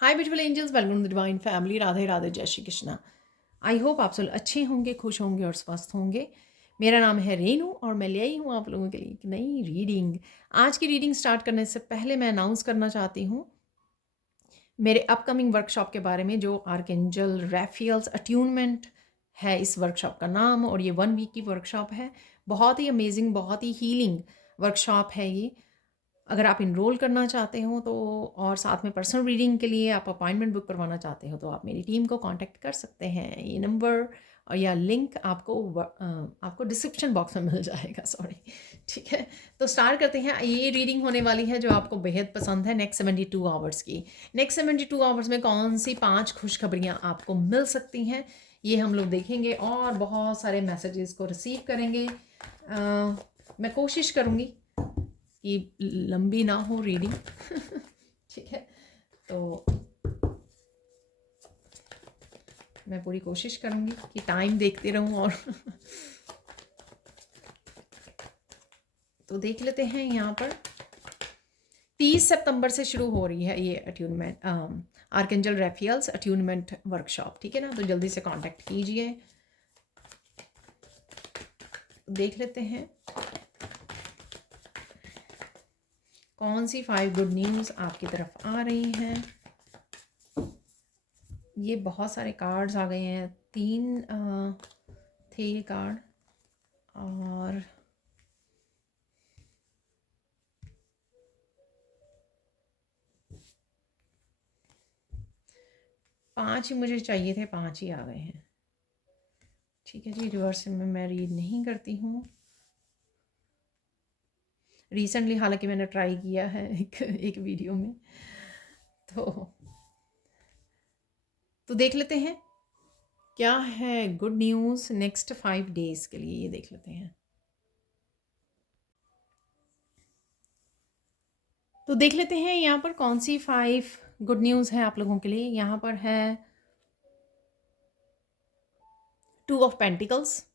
Hi beautiful angels, welcome to divine family. Radhe Radhe, जय Shri Krishna. I hope आप सब अच्छे होंगे, खुश होंगे और स्वस्थ होंगे। मेरा नाम है रेनू और मैं ले आई हूँ आप लोगों के लिए एक नई रीडिंग। आज की रीडिंग स्टार्ट करने से पहले मैं अनाउंस करना चाहती हूँ मेरे अपकमिंग वर्कशॉप के बारे में, जो आर्कएंजल रैफियल्स अट्यूनमेंट है इस वर्कशॉप का नाम, और ये 1 वीक की वर्कशॉप है। बहुत ही अमेजिंग, बहुत ही हीलिंग वर्कशॉप है ये। अगर आप इनरोल करना चाहते हो तो, और साथ में पर्सनल रीडिंग के लिए आप अपॉइंटमेंट बुक करवाना चाहते हो, तो आप मेरी टीम को कांटेक्ट कर सकते हैं। ये नंबर और या लिंक आपको डिस्क्रिप्शन बॉक्स में मिल जाएगा, सॉरी। ठीक है, तो स्टार्ट करते हैं। ये रीडिंग होने वाली है जो आपको बेहद पसंद है, नेक्स्ट 72 आवर्स की। नेक्स्ट 72 आवर्स में कौन सी 5 खुशखबरियाँ आपको मिल सकती हैं, ये हम लोग देखेंगे और बहुत सारे मैसेजेस को रिसीव करेंगे। मैं कोशिश करूँगी कि लंबी ना हो रीडिंग। ठीक है, तो मैं पूरी कोशिश करूँगी कि टाइम देखते रहूँ और तो देख लेते हैं। यहाँ पर 30 सितंबर से शुरू हो रही है ये अट्यूनमेंट, आर्कएंजल रैफियल्स अट्यूनमेंट वर्कशॉप। ठीक है ना, तो जल्दी से कांटेक्ट कीजिए। देख लेते हैं कौन सी 5 गुड न्यूज़ आपकी तरफ आ रही हैं। ये बहुत सारे कार्ड्स आ गए हैं, 3 थे ये कार्ड, और 5 ही मुझे चाहिए थे, 5 ही आ गए हैं। ठीक है जी, रिवर्स में मैं रीड नहीं करती हूँ रिसेंटली, हालांकि मैंने ट्राई किया है एक वीडियो में। तो देख लेते हैं क्या है गुड न्यूज़ नेक्स्ट 5 डेज़ के लिए, ये देख लेते हैं। तो देख लेते हैं यहाँ पर कौन सी 5 गुड न्यूज़ है आप लोगों के लिए। यहाँ पर है 2 ऑफ पेंटिकल्स।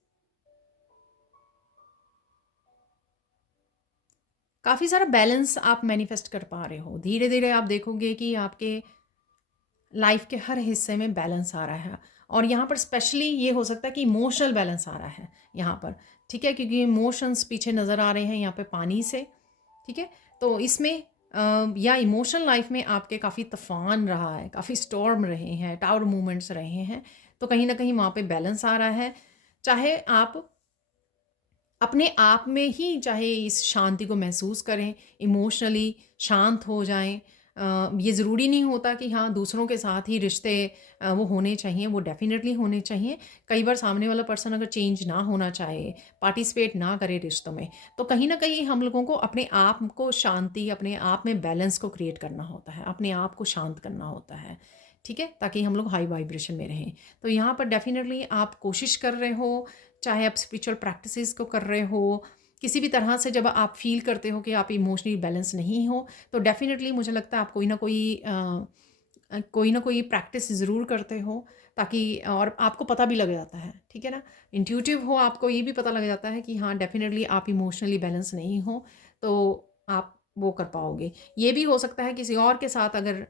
काफ़ी सारा बैलेंस आप मैनिफेस्ट कर पा रहे हो। धीरे धीरे आप देखोगे कि आपके लाइफ के हर हिस्से में बैलेंस आ रहा है, और यहाँ पर स्पेशली ये हो सकता है कि इमोशनल बैलेंस आ रहा है यहाँ पर। ठीक है, क्योंकि इमोशंस पीछे नज़र आ रहे हैं यहाँ पे पानी से। ठीक है, तो इसमें या इमोशनल लाइफ में आपके काफ़ी तूफान रहा है, काफ़ी स्टॉर्म रहे हैं, टावर मूवमेंट्स रहे हैं, तो कहीं ना कहीं वहाँ पे बैलेंस आ रहा है। चाहे आप अपने आप में ही चाहे इस शांति को महसूस करें, इमोशनली शांत हो जाएं। ये ज़रूरी नहीं होता कि हाँ दूसरों के साथ ही रिश्ते वो होने चाहिए, वो डेफिनेटली होने चाहिए। कई बार सामने वाला पर्सन अगर चेंज ना होना चाहे, पार्टिसिपेट ना करे रिश्तों में, तो कहीं ना कहीं हम लोगों को अपने आप को शांति, अपने आप में बैलेंस को क्रिएट करना होता है, अपने आप को शांत करना होता है। ठीक है, ताकि हम लोग हाई वाइब्रेशन में रहें। तो यहाँ पर डेफिनेटली आप कोशिश कर रहे हो, चाहे आप स्पिरिचुअल प्रैक्टिसेस को कर रहे हो, किसी भी तरह से जब आप फील करते हो कि आप इमोशनली बैलेंस नहीं हो, तो डेफिनेटली मुझे लगता है आप कोई ना कोई प्रैक्टिस ज़रूर करते हो, ताकि और आपको पता भी लग जाता है। ठीक है ना, इंट्यूटिव हो, आपको ये भी पता लग जाता है कि हाँ डेफिनेटली आप इमोशनली बैलेंस नहीं हो, तो आप वो कर पाओगे। ये भी हो सकता है किसी और के साथ अगर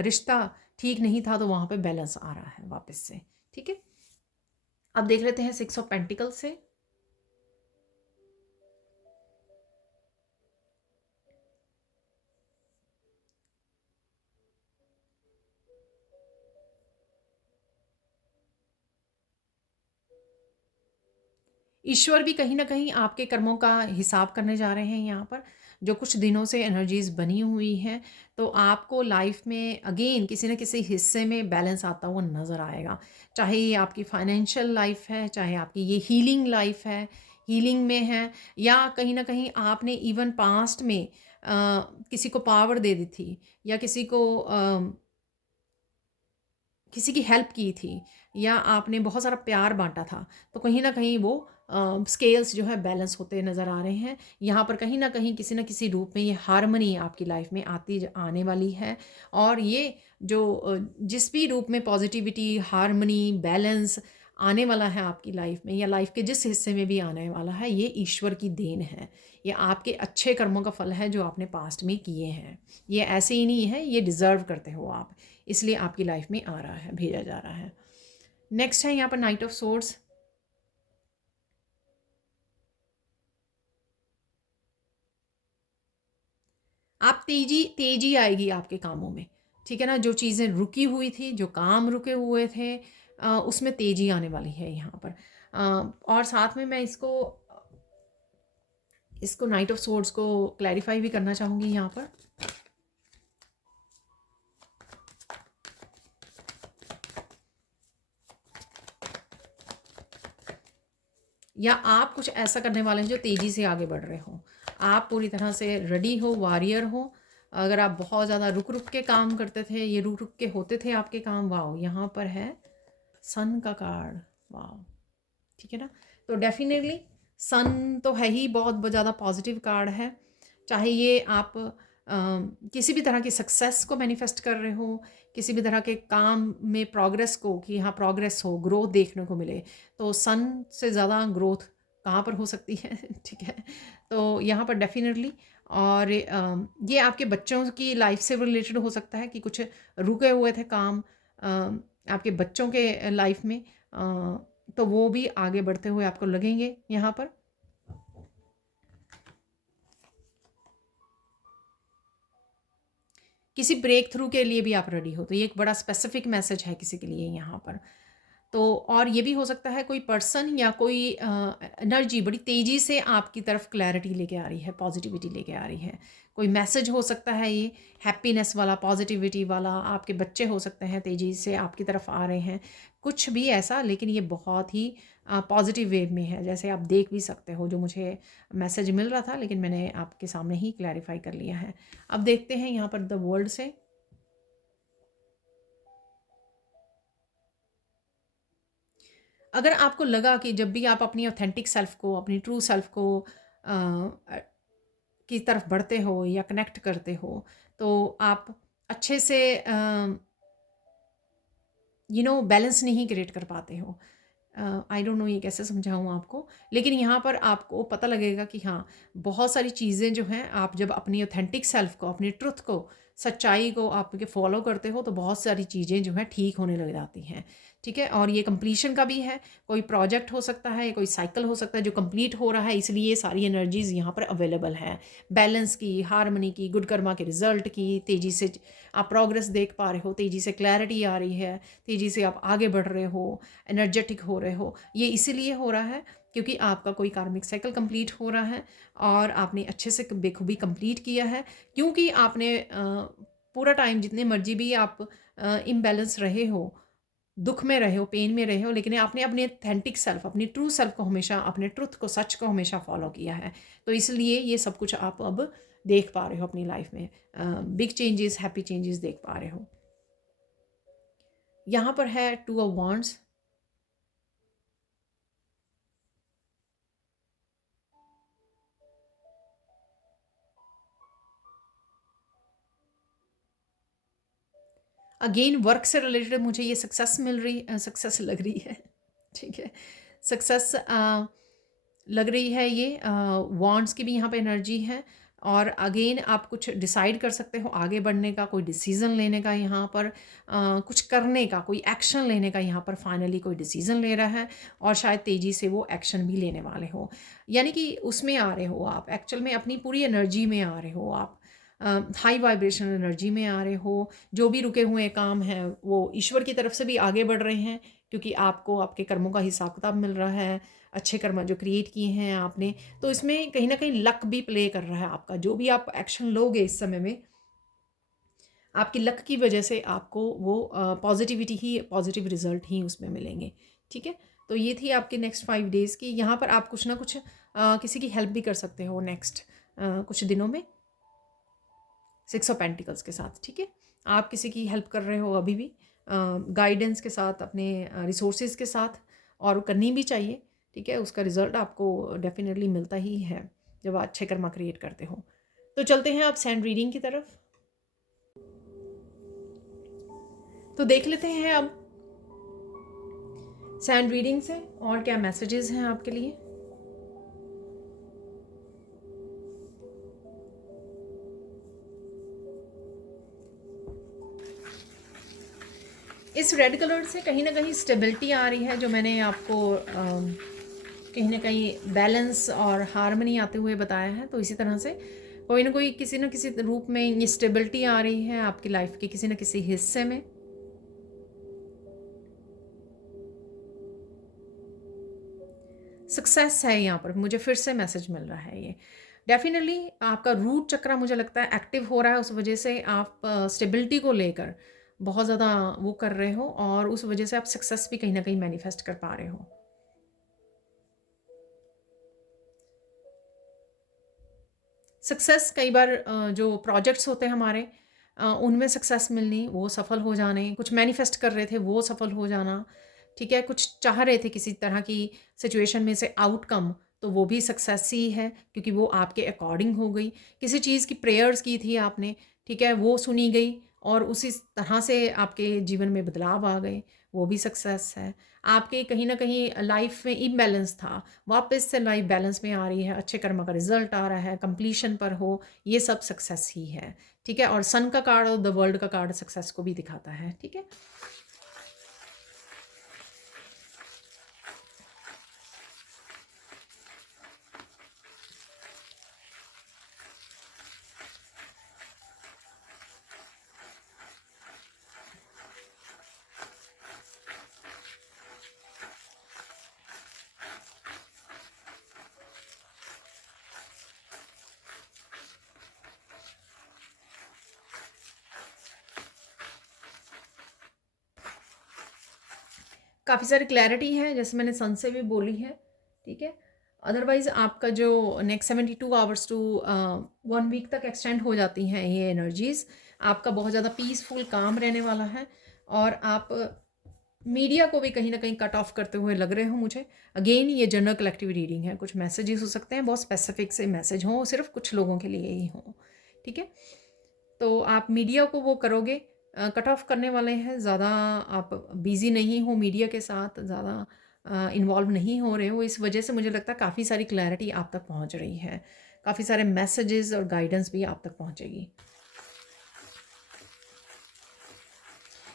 रिश्ता ठीक नहीं था, तो वहाँ पे बैलेंस आ रहा है वापस से। ठीक है, अब देख लेते हैं 6 ऑफ पेंटिकल से। ईश्वर भी कहीं ना कहीं आपके कर्मों का हिसाब करने जा रहे हैं यहाँ पर। जो कुछ दिनों से एनर्जीज बनी हुई हैं, तो आपको लाइफ में अगेन किसी न किसी हिस्से में बैलेंस आता हुआ नज़र आएगा। चाहे ये आपकी फाइनेंशियल लाइफ है, चाहे आपकी ये हीलिंग लाइफ है, हीलिंग में है, या कहीं ना कहीं आपने इवन पास्ट में किसी को पावर दे दी थी, या किसी की हेल्प की थी, या आपने बहुत सारा प्यार बांटा था, तो कहीं ना कहीं वो स्केल्स जो है बैलेंस होते नज़र आ रहे हैं। यहाँ पर कहीं ना कहीं किसी ना किसी रूप में ये हारमनी आपकी लाइफ में आने वाली है। और ये जो जिस भी रूप में पॉजिटिविटी, हारमनी, बैलेंस आने वाला है आपकी लाइफ में या लाइफ के जिस हिस्से में भी आने वाला है, ये ईश्वर की देन है। ये आपके अच्छे कर्मों का फल है जो आपने पास्ट में किए हैं। ये ऐसे ही नहीं है, ये डिज़र्व करते हो आप, इसलिए आपकी लाइफ में आ रहा है, भेजा जा रहा है। नेक्स्ट है यहाँ पर नाइट ऑफ सोर्ड्स। आप तेजी आएगी आपके कामों में, ठीक है ना। जो चीज़ें रुकी हुई थी, जो काम रुके हुए थे, उसमें तेजी आने वाली है यहाँ पर। और साथ में मैं इसको नाइट ऑफ सोर्ड्स को क्लैरिफाई भी करना चाहूँगी यहाँ पर। या आप कुछ ऐसा करने वाले हैं जो तेज़ी से आगे बढ़ रहे हो, आप पूरी तरह से रेडी हो, वॉरियर हो। अगर आप बहुत ज़्यादा रुक रुक के काम करते थे, ये रुक रुक के होते थे आपके काम, वाओ यहाँ पर है सन का कार्ड, वाओ, ठीक है ना। तो डेफिनेटली सन तो है ही बहुत ज़्यादा पॉजिटिव कार्ड है। चाहे ये आप किसी भी तरह की सक्सेस को मैनिफेस्ट कर रहे हो, किसी भी तरह के काम में प्रोग्रेस को, कि यहाँ प्रोग्रेस हो, ग्रोथ देखने को मिले, तो सन से ज़्यादा ग्रोथ कहाँ पर हो सकती है ठीक है। तो यहाँ पर डेफिनेटली, और ये आपके बच्चों की लाइफ से रिलेटेड हो सकता है कि कुछ रुके हुए थे काम आपके बच्चों के लाइफ में, तो वो भी आगे बढ़ते हुए आपको लगेंगे यहाँ पर। किसी ब्रेक थ्रू के लिए भी आप रेडी हो, तो ये एक बड़ा स्पेसिफिक मैसेज है किसी के लिए यहाँ पर। तो और ये भी हो सकता है कोई पर्सन या कोई एनर्जी बड़ी तेज़ी से आपकी तरफ क्लैरिटी लेके आ रही है, पॉजिटिविटी लेके आ रही है। कोई मैसेज हो सकता है, ये हैप्पीनेस वाला, पॉजिटिविटी वाला। आपके बच्चे हो सकते हैं तेज़ी से आपकी तरफ आ रहे हैं, कुछ भी ऐसा, लेकिन ये बहुत ही पॉजिटिव वे में है, जैसे आप देख भी सकते हो। जो मुझे मैसेज मिल रहा था, लेकिन मैंने आपके सामने ही क्लैरिफाई कर लिया है। अब देखते हैं यहाँ पर द वर्ल्ड से। अगर आपको लगा कि जब भी आप अपनी ऑथेंटिक सेल्फ को, अपनी ट्रू सेल्फ को की तरफ बढ़ते हो या कनेक्ट करते हो, तो आप अच्छे से बैलेंस नहीं क्रिएट कर पाते हो। आई डोंट नो ये कैसे समझाऊँ आपको, लेकिन यहाँ पर आपको पता लगेगा कि हाँ, बहुत सारी चीज़ें जो हैं, आप जब अपनी ऑथेंटिक सेल्फ को, अपनी ट्रुथ को, सच्चाई को आप फॉलो करते हो, तो बहुत सारी चीज़ें जो हैं ठीक होने लग जाती हैं, ठीक है। और ये कंप्लीशन का भी है, कोई प्रोजेक्ट हो सकता है, कोई साइकिल हो सकता है जो कंप्लीट हो रहा है, इसलिए ये सारी एनर्जीज़ यहाँ पर अवेलेबल है। बैलेंस की, हारमनी की, गुड कर्मा के रिजल्ट की, तेज़ी से आप प्रोग्रेस देख पा रहे हो, तेज़ी से क्लैरिटी आ रही है, तेज़ी से आप आगे बढ़ रहे हो, एनर्जेटिक हो रहे हो। ये इसीलिए हो रहा है क्योंकि आपका कोई कार्मिक साइकिल कंप्लीट हो रहा है और आपने अच्छे से बेखूबी कंप्लीट किया है। क्योंकि आपने पूरा टाइम जितने मर्जी भी आप इम्बैलेंस रहे हो, दुख में रहे हो, पेन में रहे हो, लेकिन आपने अपने ऑथेंटिक सेल्फ, अपनी ट्रू सेल्फ को हमेशा, अपने ट्रुथ को, सच को हमेशा फॉलो किया है। तो इसलिए ये सब कुछ आप अब देख पा रहे हो अपनी लाइफ में, बिग चेंजेस, हैप्पी चेंजेस देख पा रहे हो। यहाँ पर है two of wands. Again work से रिलेटेड मुझे ये सक्सेस लग रही है ठीक है, सक्सेस लग रही है। ये वांड्स की भी यहाँ पे एनर्जी है, और अगेन आप कुछ डिसाइड कर सकते हो आगे बढ़ने का, कोई डिसीज़न लेने का, यहाँ पर कुछ करने का, कोई एक्शन लेने का, यहाँ पर फाइनली कोई डिसीज़न ले रहा है, और शायद तेज़ी से वो एक्शन भी लेने वाले हो। यानी कि उसमें आ रहे हो आप, एक्चुअल में अपनी पूरी एनर्जी में आ रहे हो आप, हाई वाइब्रेशन एनर्जी में आ रहे हो। जो भी रुके हुए काम हैं वो ईश्वर की तरफ से भी आगे बढ़ रहे हैं, क्योंकि आपको आपके कर्मों का हिसाब किताब मिल रहा है, अच्छे कर्म जो क्रिएट किए हैं आपने। तो इसमें कहीं ना कहीं लक भी प्ले कर रहा है आपका। जो भी आप एक्शन लोगे इस समय में, आपकी लक की वजह से आपको वो पॉजिटिविटी ही, पॉजिटिव रिजल्ट ही उसमें मिलेंगे, ठीक है। तो ये थी आपके नेक्स्ट 5 डेज़ की। यहाँ पर आप कुछ ना कुछ किसी की हेल्प भी कर सकते हो नेक्स्ट कुछ दिनों में, 6 ऑफ पेंटिकल्स के साथ, ठीक है। आप किसी की हेल्प कर रहे हो अभी भी, गाइडेंस के साथ, अपने रिसोर्सेज के साथ, और करनी भी चाहिए, ठीक है। उसका रिजल्ट आपको डेफिनेटली मिलता ही है जब आप अच्छे कर्मा क्रिएट करते हो। तो चलते हैं आप सैंड रीडिंग की तरफ। तो देख लेते हैं अब सैंड रीडिंग से और क्या मैसेजेस हैं आपके लिए? इस रेड कलर से कहीं ना कहीं स्टेबिलिटी आ रही है, जो मैंने आपको कहीं ना कहीं बैलेंस और हार्मनी आते हुए बताया है। तो इसी तरह से कोई ना कोई किसी न किसी रूप में ये स्टेबिलिटी आ रही है आपकी लाइफ के किसी न किसी हिस्से में। सक्सेस है यहाँ पर, मुझे फिर से मैसेज मिल रहा है ये। डेफिनेटली आपका रूट चक्र मुझे लगता है एक्टिव हो रहा है, उस वजह से आप स्टेबिलिटी को लेकर बहुत ज़्यादा वो कर रहे हो, और उस वजह से आप सक्सेस भी कहीं ना कहीं मैनिफेस्ट कर पा रहे हो। सक्सेस कई बार जो प्रोजेक्ट्स होते हैं हमारे, उनमें सक्सेस मिलनी, वो सफल हो जाने, कुछ मैनिफेस्ट कर रहे थे वो सफल हो जाना, ठीक है, कुछ चाह रहे थे किसी तरह की सिचुएशन में से आउटकम, तो वो भी सक्सेस ही है क्योंकि वो आपके अकॉर्डिंग हो गई। किसी चीज़ की प्रेयर्स की थी आपने, ठीक है, वो सुनी गई और उसी तरह से आपके जीवन में बदलाव आ गए, वो भी सक्सेस है। आपके कहीं ना कहीं लाइफ में इम्बैलेंस था, वापस से लाइफ बैलेंस में आ रही है, अच्छे कर्म का रिजल्ट आ रहा है, कंप्लीशन पर हो, ये सब सक्सेस ही है, ठीक है। और सन का कार्ड और द वर्ल्ड का कार्ड सक्सेस को भी दिखाता है, ठीक है। काफ़ी सारी क्लैरिटी है, जैसे मैंने सन से भी बोली है, ठीक है। अदरवाइज़ आपका जो नेक्स्ट 72 आवर्स टू 1 वीक तक एक्सटेंड हो जाती हैं ये एनर्जीज़, आपका बहुत ज़्यादा पीसफुल काम रहने वाला है। और आप मीडिया को भी कहीं ना कहीं कट ऑफ करते हुए लग रहे हो मुझे। अगेन ये जनरल कलेक्टिव रीडिंग है, कुछ मैसेजेस हो सकते हैं, बहुत स्पेसिफिक से मैसेज हों, सिर्फ कुछ लोगों के लिए ही हों, ठीक है। तो आप मीडिया को वो करोगे, कट ऑफ करने वाले हैं, ज़्यादा आप बिज़ी नहीं हो मीडिया के साथ, ज़्यादा इन्वॉल्व नहीं हो रहे हो, इस वजह से मुझे लगता है काफ़ी सारी क्लैरिटी आप तक पहुंच रही है, काफ़ी सारे मैसेजेस और गाइडेंस भी आप तक पहुंचेगी।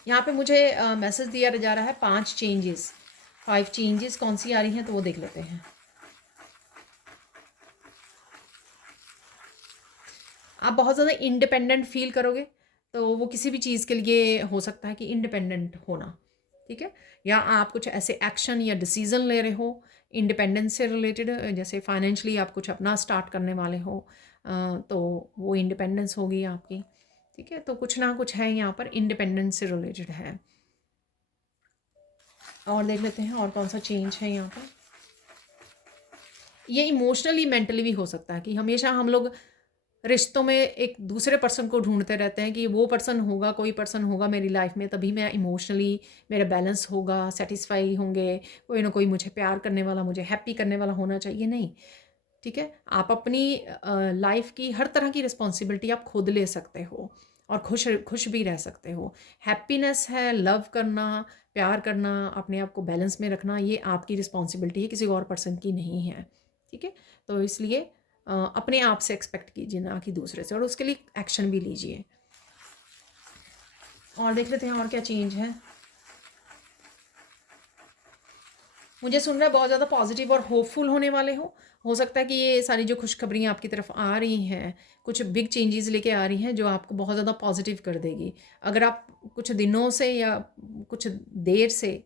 यहाँ पे मुझे मैसेज दिया जा रहा है 5 चेंजेस, 5 चेंजेस कौन सी आ रही हैं तो वो देख लेते हैं। आप बहुत ज़्यादा इंडिपेंडेंट फील करोगे, तो वो किसी भी चीज़ के लिए हो सकता है कि इंडिपेंडेंट होना, ठीक है। या आप कुछ ऐसे एक्शन या डिसीज़न ले रहे हो इंडिपेंडेंस से रिलेटेड, जैसे फाइनेंशियली आप कुछ अपना स्टार्ट करने वाले हो, तो वो इंडिपेंडेंस होगी आपकी, ठीक है। तो कुछ ना कुछ है यहाँ पर इंडिपेंडेंस से रिलेटेड है। और देख लेते हैं और कौन सा चेंज है यहाँ पर। ये इमोशनली मेंटली भी हो सकता है कि हमेशा हम लोग रिश्तों में एक दूसरे पर्सन को ढूंढते रहते हैं कि वो पर्सन होगा, कोई पर्सन होगा मेरी लाइफ में, तभी मैं इमोशनली मेरा बैलेंस होगा, सेटिस्फाई होंगे, कोई ना कोई मुझे प्यार करने वाला, मुझे हैप्पी करने वाला होना चाहिए, नहीं, ठीक है। आप अपनी लाइफ की हर तरह की रिस्पॉन्सिबिलिटी आप खुद ले सकते हो और खुश खुश भी रह सकते हो। हैप्पीनेस है, लव करना, प्यार करना, अपने आप को बैलेंस में रखना, ये आपकी रिस्पॉन्सिबिलिटी है, किसी और पर्सन की नहीं है, ठीक है। तो इसलिए अपने आप से एक्सपेक्ट कीजिए, ना कि दूसरे से, और उसके लिए एक्शन भी लीजिए। और देख लेते हैं और क्या चेंज है। मुझे सुन रहा है बहुत ज़्यादा पॉजिटिव और होपफुल होने वाले हो सकता है कि ये सारी जो खुशखबरियाँ आपकी तरफ आ रही हैं, कुछ बिग चेंजेस लेके आ रही हैं जो आपको बहुत ज़्यादा पॉजिटिव कर देगी। अगर आप कुछ दिनों से या कुछ देर से,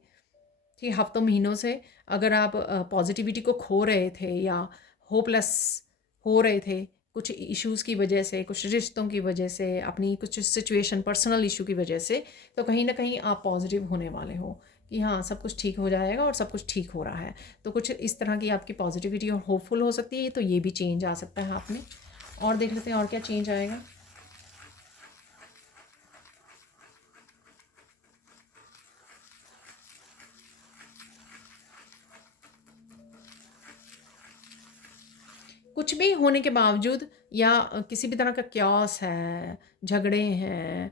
ठीक, हफ्तों महीनों से अगर आप पॉजिटिविटी को खो रहे थे या होपलेस हो रहे थे कुछ इश्यूज़ की वजह से, कुछ रिश्तों की वजह से, अपनी कुछ सिचुएशन पर्सनल इशू की वजह से, तो कहीं ना कहीं आप पॉजिटिव होने वाले हो कि हाँ सब कुछ ठीक हो जाएगा और सब कुछ ठीक हो रहा है। तो कुछ इस तरह की आपकी पॉजिटिविटी और होपफुल हो सकती है, तो ये भी चेंज आ सकता है आप में। और देख लेते हैं और क्या चेंज आएगा। कुछ भी होने के बावजूद या किसी भी तरह का क्यास है, झगड़े हैं,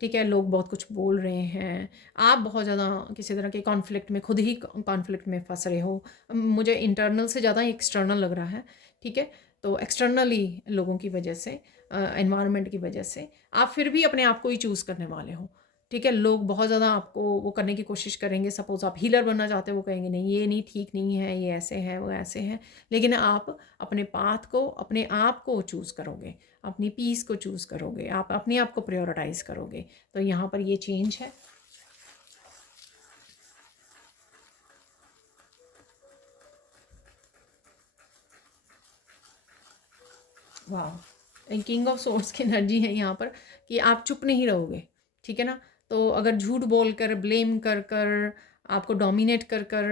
ठीक है, लोग बहुत कुछ बोल रहे हैं, आप बहुत ज़्यादा किसी तरह के कॉन्फ्लिक्ट में, खुद ही कॉन्फ्लिक्ट में फंस रहे हो। मुझे इंटरनल से ज़्यादा एक्सटर्नल लग रहा है। ठीक है, तो एक्सटर्नली लोगों की वजह से, एनवायरनमेंट की वजह से आप फिर भी अपने आप को ही चूज़ करने वाले हो। ठीक है, लोग बहुत ज़्यादा आपको वो करने की कोशिश करेंगे। सपोज़ आप हीलर बनना चाहते हो, वो कहेंगे नहीं ये नहीं, ठीक नहीं है, ये ऐसे है, वो ऐसे हैं। लेकिन आप अपने पाथ को, अपने आप को चूज़ करोगे, अपनी पीस को चूज़ करोगे, आप अपने आप को प्रायोरिटाइज़ करोगे। तो यहाँ पर ये चेंज है। वाह, किंग ऑफ सोर्स की एनर्जी है यहाँ पर कि आप चुप नहीं रहोगे। ठीक है ना, तो अगर झूठ बोल कर, ब्लेम कर कर, आपको डोमिनेट कर कर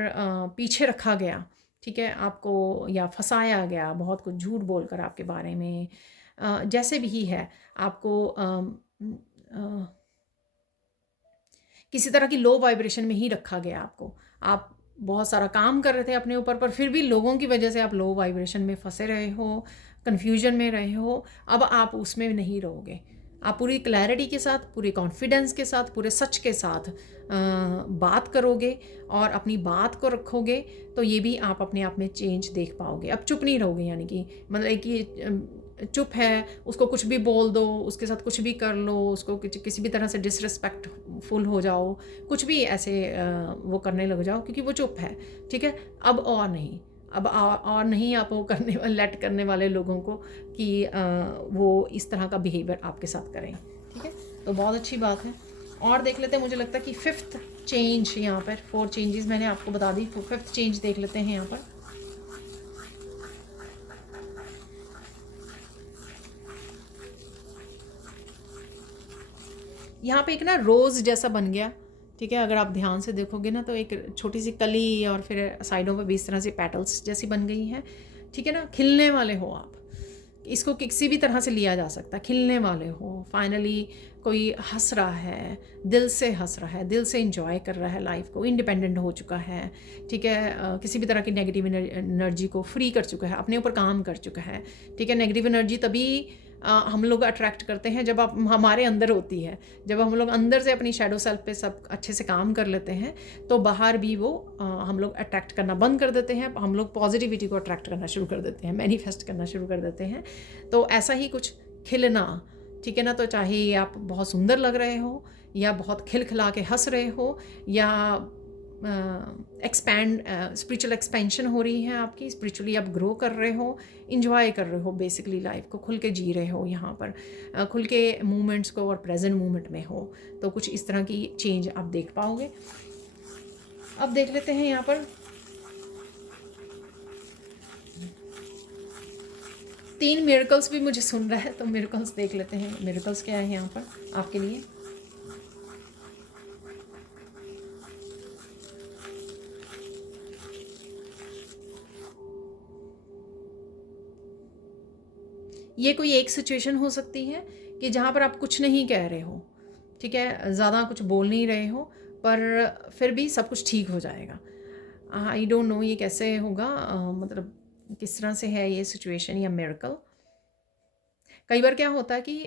पीछे रखा गया, ठीक है, आपको या फंसाया गया बहुत कुछ झूठ बोलकर आपके बारे में, जैसे भी है, आपको किसी तरह की लो वाइब्रेशन में ही रखा गया आपको। आप बहुत सारा काम कर रहे थे अपने ऊपर, पर फिर भी लोगों की वजह से आप लो वाइब्रेशन में फंसे रहे हो, कन्फ्यूजन में रहे हो। अब आप उसमें नहीं रहोगे। आप पूरी क्लैरिटी के साथ, पूरे कॉन्फिडेंस के साथ, पूरे सच के साथ बात करोगे और अपनी बात को रखोगे, तो ये भी आप अपने आप में चेंज देख पाओगे। अब चुप नहीं रहोगे, यानी कि मतलब कि चुप है, उसको कुछ भी बोल दो, उसके साथ कुछ भी कर लो, उसको किसी भी तरह से डिसरिस्पेक्टफुल हो जाओ, कुछ भी ऐसे वो करने लग जाओ क्योंकि वो चुप है। ठीक है, अब और नहीं, अब और नहीं आप वो करने लेट करने वाले लोगों को कि वो इस तरह का बिहेवियर आपके साथ करें। ठीक है, तो बहुत अच्छी बात है। और देख लेते हैं, मुझे लगता है कि फिफ्थ चेंज यहाँ पर, 4 चेंजेस मैंने आपको बता दी, फिफ्थ चेंज देख लेते हैं यहाँ पर। यहाँ पे एक ना रोज़ जैसा बन गया। ठीक है, अगर आप ध्यान से देखोगे ना, तो एक छोटी सी कली और फिर साइडों पे भी इस तरह से पेटल्स जैसी बन गई हैं। ठीक है ना, खिलने वाले हो आप, इसको किसी भी तरह से लिया जा सकता है। खिलने वाले हो, फाइनली कोई हंस रहा है, दिल से हंस रहा है, दिल से इंजॉय कर रहा है लाइफ को, इंडिपेंडेंट हो चुका है। ठीक है, किसी भी तरह की नेगेटिव एनर्जी को फ्री कर चुका है, अपने ऊपर काम कर चुका है। ठीक है, नेगेटिव एनर्जी तभी हम लोग अट्रैक्ट करते हैं जब आप हमारे अंदर होती है। जब हम लोग अंदर से अपनी शैडो सेल्फ पे सब अच्छे से काम कर लेते हैं, तो बाहर भी वो हम लोग अट्रैक्ट करना बंद कर देते हैं। हम लोग पॉजिटिविटी को अट्रैक्ट करना शुरू कर देते हैं, मैनिफेस्ट करना शुरू कर देते हैं। तो ऐसा ही कुछ खिलना। ठीक है ना, तो चाहे आप बहुत सुंदर लग रहे हो, या बहुत खिलखिला के हंस रहे हो, या स्पिरिचुअल एक्सपेंशन हो रही है आपकी, स्पिरिचुअली आप ग्रो कर रहे हो, इंजॉय कर रहे हो, बेसिकली लाइफ को खुल के जी रहे हो, यहाँ पर खुल के मूवमेंट्स को और प्रेजेंट मूवमेंट में हो, तो कुछ इस तरह की चेंज आप देख पाओगे। अब देख लेते हैं यहाँ पर 3 मिरेकल्स भी मुझे सुन रहा है, तो मिरेकल्स देख लेते हैं, मिरेकल्स क्या है यहाँ पर आपके लिए। ये कोई एक सिचुएशन हो सकती है कि जहाँ पर आप कुछ नहीं कह रहे हो। ठीक है, ज़्यादा कुछ बोल नहीं रहे हो, पर फिर भी सब कुछ ठीक हो जाएगा। आई डोंट नो ये कैसे होगा, मतलब किस तरह से है ये सिचुएशन या मिरेकल। कई बार क्या होता है कि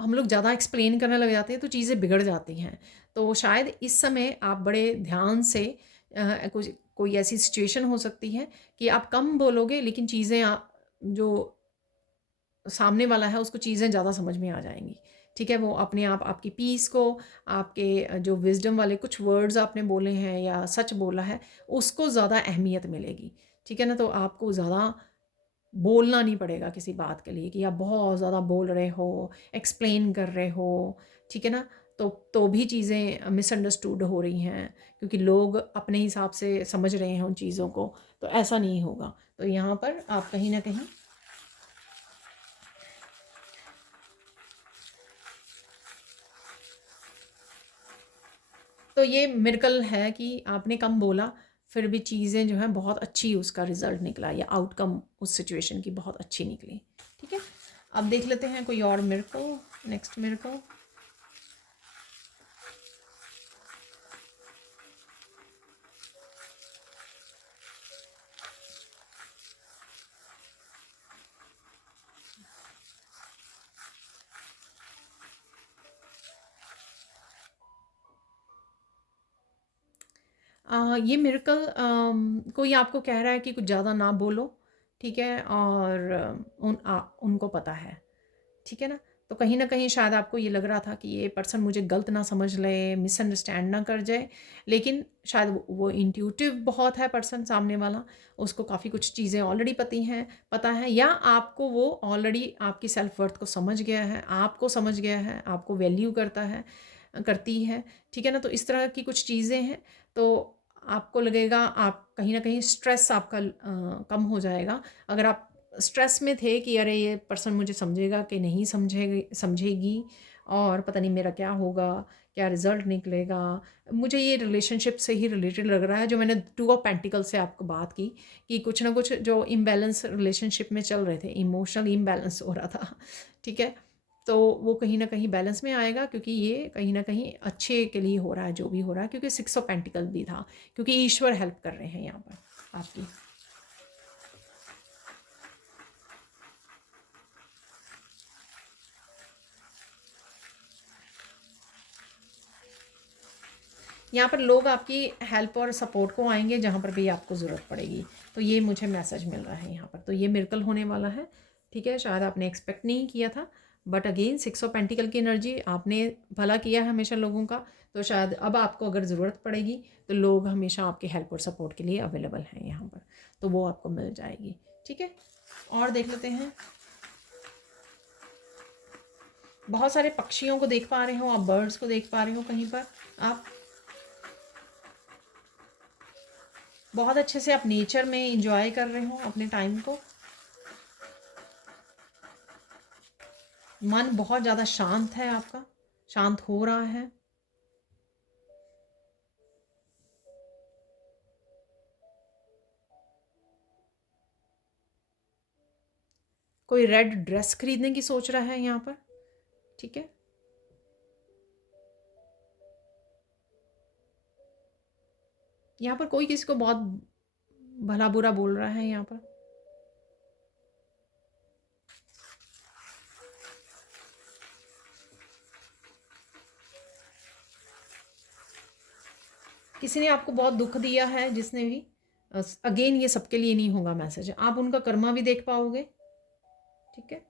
हम लोग ज़्यादा एक्सप्लेन करने लग जाते हैं, तो चीज़ें बिगड़ जाती हैं। तो शायद इस समय आप बड़े ध्यान से कुछ कोई ऐसी सिचुएशन हो सकती है कि आप कम बोलोगे, लेकिन चीज़ें जो सामने वाला है उसको चीज़ें ज़्यादा समझ में आ जाएंगी। ठीक है, वो अपने आप आपकी पीस को, आपके जो विजडम वाले कुछ वर्ड्स आपने बोले हैं या सच बोला है, उसको ज़्यादा अहमियत मिलेगी। ठीक है ना, तो आपको ज़्यादा बोलना नहीं पड़ेगा किसी बात के लिए कि आप बहुत ज़्यादा बोल रहे हो, एक्सप्लेन कर रहे हो। ठीक है ना, तो भी चीज़ें मिसअंडरस्टूड हो रही हैं क्योंकि लोग अपने हिसाब से समझ रहे हैं उन चीज़ों को, तो ऐसा नहीं होगा। तो यहाँ पर आप कहीं ना कहीं तो ये मिरेकल है कि आपने कम बोला, फिर भी चीज़ें जो हैं बहुत अच्छी, उसका रिजल्ट निकला या आउटकम उस सिचुएशन की बहुत अच्छी निकली। ठीक है, अब देख लेते हैं कोई और मिरेकल, नेक्स्ट मिरेकल। ये मिरेकल कोई आपको कह रहा है कि कुछ ज़्यादा ना बोलो, ठीक है? और उनको पता है, ठीक है ना? तो कहीं न कहीं शायद आपको ये लग रहा था कि ये पर्सन मुझे गलत ना समझ ले, मिसअंडरस्टैंड ना कर जाए, लेकिन शायद वो इंट्यूटिव बहुत है पर्सन सामने वाला, उसको काफ़ी कुछ चीज़ें ऑलरेडी पता है, या आपको वो ऑलरेडी आपकी सेल्फ वर्थ को समझ गया है, आपको समझ गया है, आपको वैल्यू करती है, ठीक है ना? तो इस तरह की कुछ चीज़ें हैं, तो आपको लगेगा आप कहीं न कहीं स्ट्रेस आपका कम हो जाएगा। अगर आप स्ट्रेस में थे कि अरे ये पर्सन मुझे समझेगा कि नहीं समझेगी, और पता नहीं मेरा क्या होगा, क्या रिज़ल्ट निकलेगा। मुझे ये रिलेशनशिप से ही रिलेटेड लग रहा है, जो मैंने 2 ऑफ पेंटिकल से आपको बात की कि कुछ ना कुछ जो इम्बैलेंस रिलेशनशिप में चल रहे थे, इमोशनल इम्बैलेंस हो रहा था, ठीक है? तो वो कहीं न कहीं बैलेंस में आएगा, क्योंकि ये कहीं न कहीं अच्छे के लिए हो रहा है जो भी हो रहा है, क्योंकि 6 ऑफ पेंटिकल भी था, क्योंकि ईश्वर हेल्प कर रहे हैं यहाँ पर आपकी। यहाँ पर लोग आपकी हेल्प और सपोर्ट को आएंगे जहाँ पर भी आपको ज़रूरत पड़ेगी, तो ये मुझे मैसेज मिल रहा है यहाँ पर। तो ये मिरेकल होने वाला है, ठीक है? शायद आपने एक्सपेक्ट नहीं किया था, बट अगेन 6 ऑफ पेंटिकल की एनर्जी, आपने भला किया है हमेशा लोगों का, तो शायद अब आपको अगर ज़रूरत पड़ेगी तो लोग हमेशा आपके हेल्प और सपोर्ट के लिए अवेलेबल हैं यहाँ पर, तो वो आपको मिल जाएगी, ठीक है? और देख लेते हैं। बहुत सारे पक्षियों को देख पा रहे हो आप, बर्ड्स को देख पा रहे हो कहीं पर आप, बहुत अच्छे से आप नेचर में इंजॉय कर रहे हो अपने टाइम को। मन बहुत ज़्यादा शांत है आपका, शांत हो रहा है। कोई रेड ड्रेस खरीदने की सोच रहा है यहाँ पर, ठीक है? यहाँ पर कोई किसी को बहुत भला बुरा बोल रहा है यहाँ पर। किसी ने आपको बहुत दुख दिया है, जिसने भी, अगेन ये सबके लिए नहीं होगा मैसेज, आप उनका कर्मा भी देख पाओगे, ठीक है?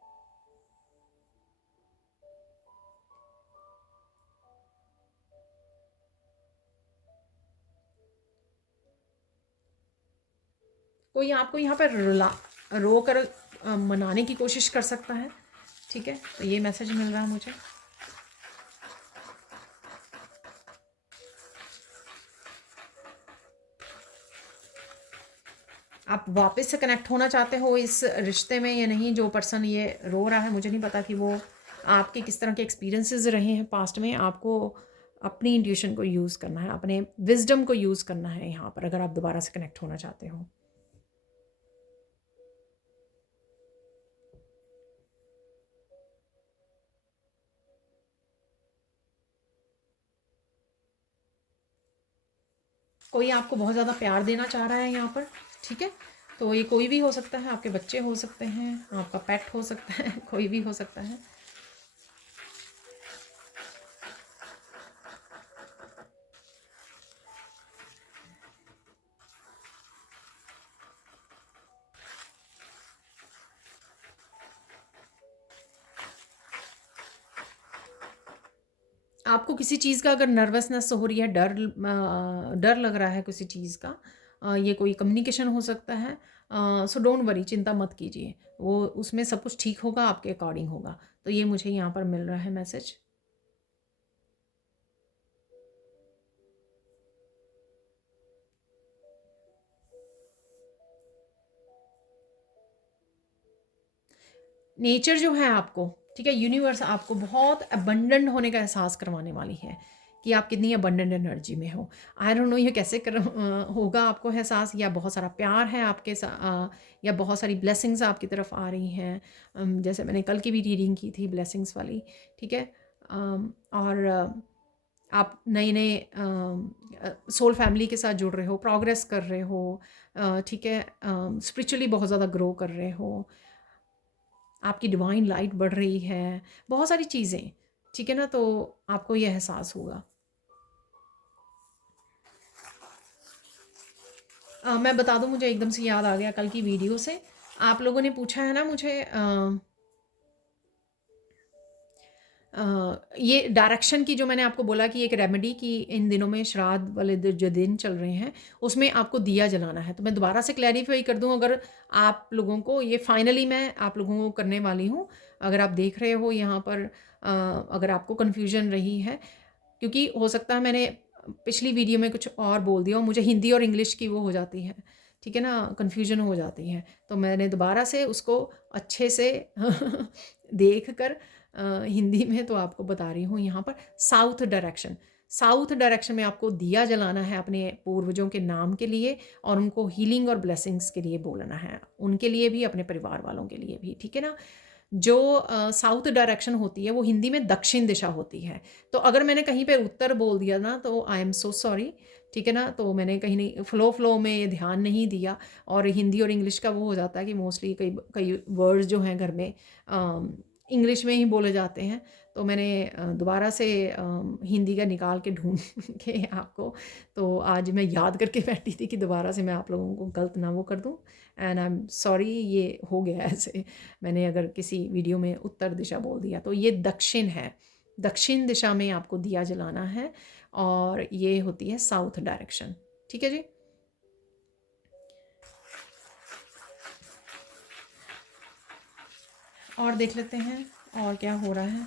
कोई आपको यहाँ पर रो कर मनाने की कोशिश कर सकता है, ठीक है? तो ये मैसेज मिल रहा है मुझे। आप वापस से कनेक्ट होना चाहते हो इस रिश्ते में या नहीं? जो पर्सन ये रो रहा है, मुझे नहीं पता कि वो आपके किस तरह के एक्सपीरियंसेस रहे हैं पास्ट में। आपको अपनी इंट्यूशन को यूज़ करना है, अपने विजडम को यूज़ करना है यहाँ पर, अगर आप दोबारा से कनेक्ट होना चाहते हो। कोई आपको बहुत ज़्यादा प्यार देना चाह रहा है यहाँ पर, ठीक है? तो ये कोई भी हो सकता है, आपके बच्चे हो सकते हैं, आपका पेट हो सकता है, कोई भी हो सकता है। आपको किसी चीज़ का अगर नर्वसनेस हो रही है, डर लग रहा है किसी चीज़ का, ये कोई कम्युनिकेशन हो सकता है, सो डोंट वरी, चिंता मत कीजिए, वो उसमें सब कुछ ठीक होगा, आपके अकॉर्डिंग होगा। तो ये मुझे यहाँ पर मिल रहा है मैसेज। नेचर जो है आपको, ठीक है, यूनिवर्स आपको बहुत अबंडेंट होने का एहसास करवाने वाली है कि आप कितनी अबंडेंट एनर्जी में हो। आई डोंट नो ये कैसे होगा आपको एहसास, या बहुत सारा प्यार है आपके या बहुत सारी ब्लेसिंग्स आपकी तरफ आ रही हैं। जैसे मैंने कल की भी रीडिंग की थी ब्लेसिंग्स वाली, ठीक है? और आप नए नए सोल फैमिली के साथ जुड़ रहे हो, प्रोग्रेस कर रहे हो, ठीक है? स्पिरिचुअली बहुत ज़्यादा ग्रो कर रहे हो, आपकी डिवाइन लाइट बढ़ रही है, बहुत सारी चीज़ें, ठीक है ना? तो आपको ये एहसास होगा। मैं बता दूँ, मुझे एकदम से याद आ गया कल की वीडियो से। आप लोगों ने पूछा है ना मुझे ये डायरेक्शन की, जो मैंने आपको बोला कि एक रेमेडी की इन दिनों में श्राद्ध वाले जो दिन चल रहे हैं उसमें आपको दिया जलाना है। तो मैं दोबारा से क्लैरिफाई कर दूं, अगर आप लोगों को ये फाइनली मैं आप लोगों को करने वाली हूँ। अगर आप देख रहे हो यहाँ पर अगर आपको कन्फ्यूजन रही है, क्योंकि हो सकता है मैंने पिछली वीडियो में कुछ और बोल दिया और मुझे हिंदी और इंग्लिश की वो हो जाती है, ठीक है ना, कन्फ्यूजन हो जाती है। तो मैंने दोबारा से उसको अच्छे से देख कर हिंदी में तो आपको बता रही हूँ। यहाँ पर साउथ डायरेक्शन, साउथ डायरेक्शन में आपको दिया जलाना है अपने पूर्वजों के नाम के लिए, और उनको हीलिंग और ब्लेसिंग्स के लिए बोलना है, उनके लिए भी अपने परिवार वालों के लिए भी, ठीक है ना। जो साउथ डायरेक्शन होती है वो हिंदी में दक्षिण दिशा होती है। तो अगर मैंने कहीं पे उत्तर बोल दिया ना तो आई एम सो सॉरी, ठीक है ना। तो मैंने कहीं नहीं फ्लो में ध्यान नहीं दिया, और हिंदी और इंग्लिश का वो हो जाता है कि मोस्टली कई कई वर्ड्स जो हैं घर में इंग्लिश में ही बोले जाते हैं। तो मैंने दोबारा से हिंदी का निकाल के ढूंढ के आपको, तो आज मैं याद करके बैठी थी कि दोबारा से मैं आप लोगों को गलत ना वो कर दूं। एंड आई एम सॉरी, ये हो गया ऐसे, मैंने अगर किसी वीडियो में उत्तर दिशा बोल दिया। तो ये दक्षिण है, दक्षिण दिशा में आपको दिया जलाना है, और ये होती है साउथ डायरेक्शन, ठीक है जी। और देख लेते हैं और क्या हो रहा है।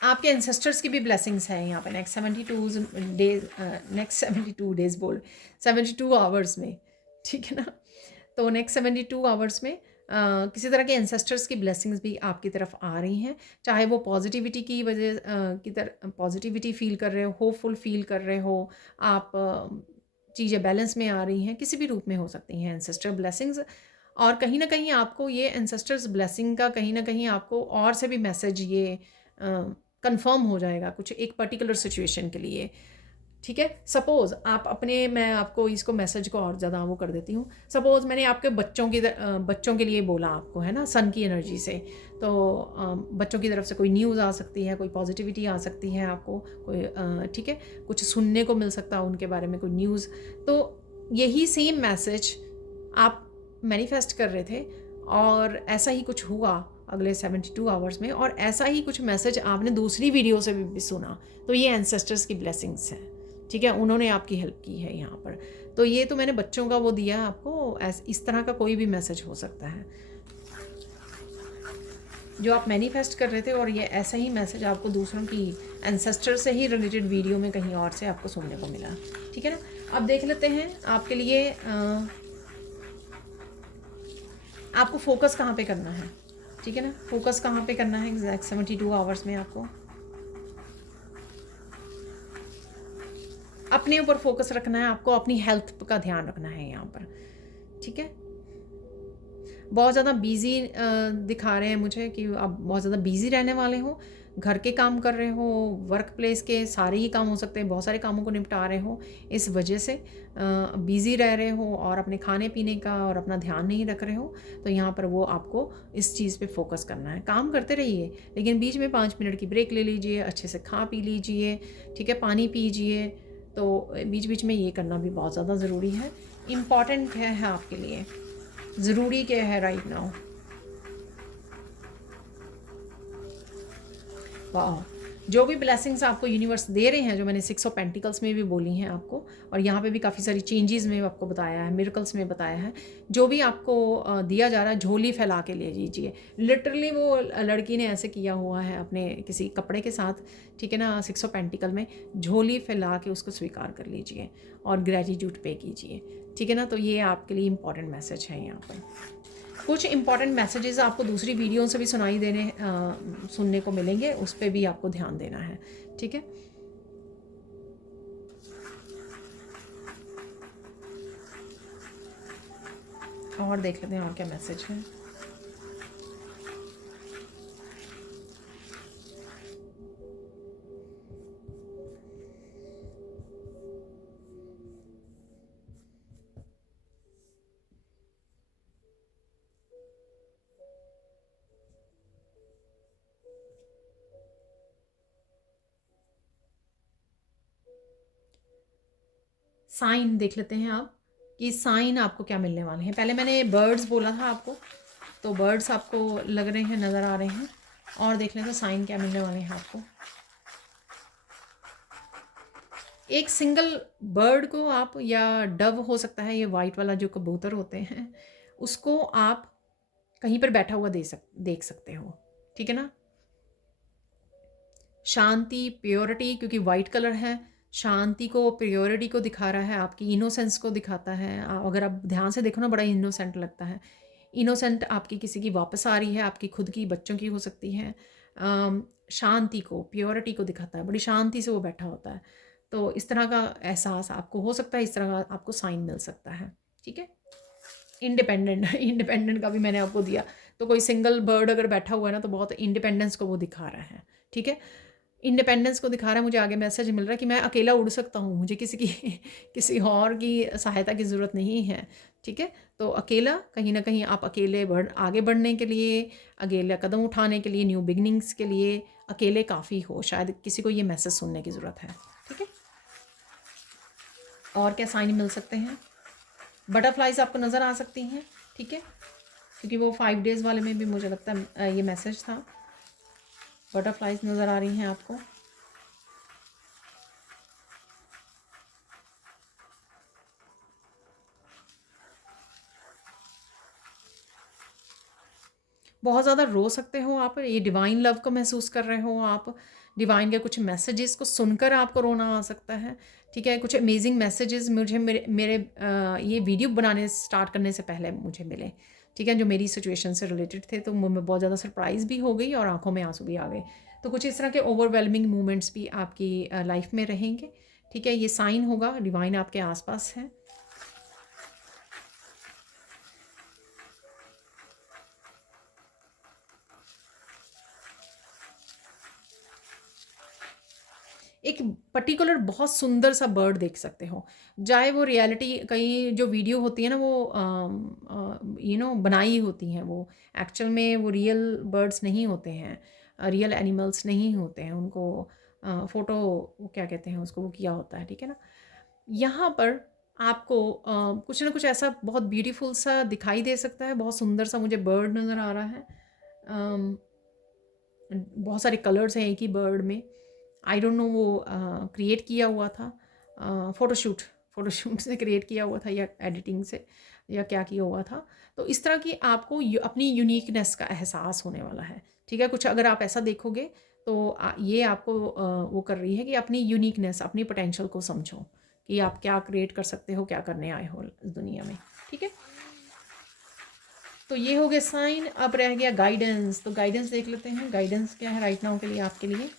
आपके एंसेस्टर्स की भी ब्लेसिंग्स है यहाँ पे नेक्स्ट 72 डेज, नेक्स्ट 72 डेज बोल 72 आवर्स में, ठीक है ना। तो नेक्स्ट 72 आवर्स में किसी तरह के एंसेस्टर्स की ब्लेसिंग्स भी आपकी तरफ आ रही हैं, चाहे वो पॉजिटिविटी की वजह की तरह पॉजिटिविटी फील कर रहे हो, होपफुल फील कर रहे हो आप, चीज़ें बैलेंस में आ रही हैं, किसी भी रूप में हो सकती हैं एंसेस्टर ब्लेसिंग्स। और कहीं ना कहीं आपको ये एंसेस्टर्स ब्लेसिंग का कहीं ना कहीं आपको और से भी मैसेज ये कंफर्म हो जाएगा कुछ एक पर्टिकुलर सिचुएशन के लिए, ठीक है। सपोज़ आप अपने, मैं आपको इसको मैसेज को और ज़्यादा वो कर देती हूँ। सपोज़ मैंने आपके बच्चों के लिए बोला आपको, है ना, सन की एनर्जी से। तो बच्चों की तरफ से कोई न्यूज़ आ सकती है, कोई पॉजिटिविटी आ सकती है आपको, कोई ठीक है, कुछ सुनने को मिल सकता है उनके बारे में कोई न्यूज़। तो यही सेम मैसेज आप मैनिफेस्ट कर रहे थे, और ऐसा ही कुछ हुआ अगले 72 आवर्स में, और ऐसा ही कुछ मैसेज आपने दूसरी वीडियो से भी सुना। तो ये एंसेस्टर्स की ब्लेसिंग्स हैं, ठीक है, उन्होंने आपकी हेल्प की है यहाँ पर। तो ये तो मैंने बच्चों का वो दिया आपको, इस तरह का कोई भी मैसेज हो सकता है जो आप मैनिफेस्ट कर रहे थे, और ये ऐसा ही मैसेज आपको दूसरों की एंसेस्टर से ही रिलेटेड वीडियो में कहीं और से आपको सुनने को मिला, ठीक है ना। अब देख लेते हैं आपके लिए आपको फोकस कहाँ पे करना है, ठीक है ना, फोकस कहाँ पे करना है एग्जैक्ट 72 आवर्स में। आपको अपने ऊपर फोकस रखना है, आपको अपनी हेल्थ का ध्यान रखना है यहाँ पर, ठीक है। बहुत ज़्यादा बिजी दिखा रहे हैं मुझे कि आप बहुत ज़्यादा बिजी रहने वाले हो, घर के काम कर रहे हो, वर्क प्लेस के सारे ही काम हो सकते हैं, बहुत सारे कामों को निपटा रहे हो, इस वजह से बिज़ी रह रहे हो और अपने खाने पीने का और अपना ध्यान नहीं रख रहे हो। तो यहाँ पर वो आपको इस चीज़ पे फोकस करना है। काम करते रहिए, लेकिन बीच में 5 मिनट की ब्रेक ले लीजिए, अच्छे से खा पी लीजिए, ठीक है, पानी पीजिए। तो बीच बीच में ये करना भी बहुत ज़्यादा ज़रूरी है, इम्पॉर्टेंट है आपके लिए। ज़रूरी क्या है राइट नाउ। वाह, जो भी ब्लेसिंग्स आपको यूनिवर्स दे रहे हैं, जो मैंने 6 ऑफ पेंटिकल्स में भी बोली हैं आपको, और यहाँ पे भी काफ़ी सारी चेंजेस में आपको बताया है, मिरेकल्स में बताया है, जो भी आपको दिया जा रहा है झोली फैला के ले लीजिए। लिटरली वो लड़की ने ऐसे किया हुआ है अपने किसी कपड़े के साथ, ठीक है ना, 6 ऑफ पेंटिकल में झोली फैला के उसको स्वीकार कर लीजिए और ग्रेटिट्यूड पे कीजिए, ठीक है ना। तो ये आपके लिए इंपॉर्टेंट मैसेज है। यहाँ पर कुछ इंपॉर्टेंट मैसेजेस आपको दूसरी वीडियो से भी सुनने को मिलेंगे, उस पर भी आपको ध्यान देना है, ठीक है। और देख लेते हैं और क्या मैसेज है। साइन देख लेते हैं आप कि साइन आपको क्या मिलने वाले हैं। पहले मैंने बर्ड्स बोला था आपको, तो बर्ड्स आपको लग रहे हैं, नज़र आ रहे हैं। और देख लें तो साइन क्या मिलने वाले हैं आपको। एक सिंगल बर्ड को आप, या डव हो सकता है, ये वाइट वाला जो कबूतर होते हैं, उसको आप कहीं पर बैठा हुआ देख सकते हो, ठीक है ना। शांति, प्योरिटी, क्योंकि वाइट कलर है, शांति को, प्योरिटी को दिखा रहा है, आपकी इनोसेंस को दिखाता है। अगर आप ध्यान से देखो ना, बड़ा इनोसेंट लगता है। इनोसेंट आपकी किसी की वापस आ रही है, आपकी खुद की, बच्चों की हो सकती है। शांति को, प्योरिटी को दिखाता है, बड़ी शांति से वो बैठा होता है। तो इस तरह का एहसास आपको हो सकता है, इस तरह का आपको साइन मिल सकता है, ठीक है। इंडिपेंडेंट इंडिपेंडेंट का भी मैंने आपको दिया। तो कोई सिंगल बर्ड अगर बैठा हुआ है ना, तो बहुत इंडिपेंडेंस को वो दिखा रहा है, ठीक है। इंडिपेंडेंस को दिखा रहा है। मुझे आगे मैसेज मिल रहा है कि मैं अकेला उड़ सकता हूँ, मुझे किसी की किसी और की सहायता की ज़रूरत नहीं है, ठीक है। तो अकेला, कहीं ना कहीं आप अकेले आगे बढ़ने के लिए, अकेला कदम उठाने के लिए, न्यू बिगनिंग्स के लिए अकेले काफ़ी हो, शायद किसी को ये मैसेज सुनने की ज़रूरत है, ठीक है। और क्या साइन मिल सकते हैं? बटरफ्लाइज आपको नज़र आ सकती हैं, ठीक है, क्योंकि वो 5 डेज़ वाले में भी मुझे लगता है ये मैसेज था। बटरफ्लाइज नज़र आ रही हैं आपको। बहुत ज़्यादा रो सकते हो आप, ये डिवाइन लव को महसूस कर रहे हो आप, डिवाइन के कुछ मैसेजेस को सुनकर आपको रोना आ सकता है, ठीक है। कुछ अमेजिंग मैसेजेस मुझे मेरे ये वीडियो बनाने स्टार्ट करने से पहले मुझे मिले, ठीक है, जो मेरी सिचुएशन से रिलेटेड थे। तो मैं बहुत ज़्यादा सरप्राइज़ भी हो गई और आंखों में आंसू भी आ गए। तो कुछ इस तरह के ओवरवेलमिंग मोमेंट्स भी आपकी लाइफ में रहेंगे, ठीक है। ये साइन होगा, डिवाइन आपके आसपास है। एक पर्टिकुलर बहुत सुंदर सा बर्ड देख सकते हो, चाहे वो रियलिटी, कई जो वीडियो होती है ना वो बनाई होती हैं, वो एक्चुअल में वो रियल बर्ड्स नहीं होते हैं, रियल एनिमल्स नहीं होते हैं, उनको फ़ोटो, वो क्या कहते हैं उसको, वो किया होता है, ठीक है ना। यहाँ पर आपको कुछ ना कुछ ऐसा बहुत ब्यूटीफुल सा दिखाई दे सकता है, बहुत सुंदर सा मुझे बर्ड नज़र आ रहा है। अम, बहुत सारे कलर्स हैं एक ही बर्ड में। आई डोंट नो वो क्रिएट किया हुआ था, फ़ोटोशूट से क्रिएट किया हुआ था, या एडिटिंग से, या क्या किया हुआ था। तो इस तरह की आपको अपनी यूनिकनेस का एहसास होने वाला है, ठीक है। कुछ अगर आप ऐसा देखोगे तो ये आपको वो कर रही है कि अपनी यूनिकनेस, अपनी पोटेंशियल को समझो कि आप क्या क्रिएट कर सकते हो, क्या करने आए हो इस दुनिया में, ठीक है। तो ये हो गया साइन। अब रह गया गाइडेंस। तो गाइडेंस देख लेते हैं, गाइडेंस क्या है राइट नाउ के लिए आपके लिए।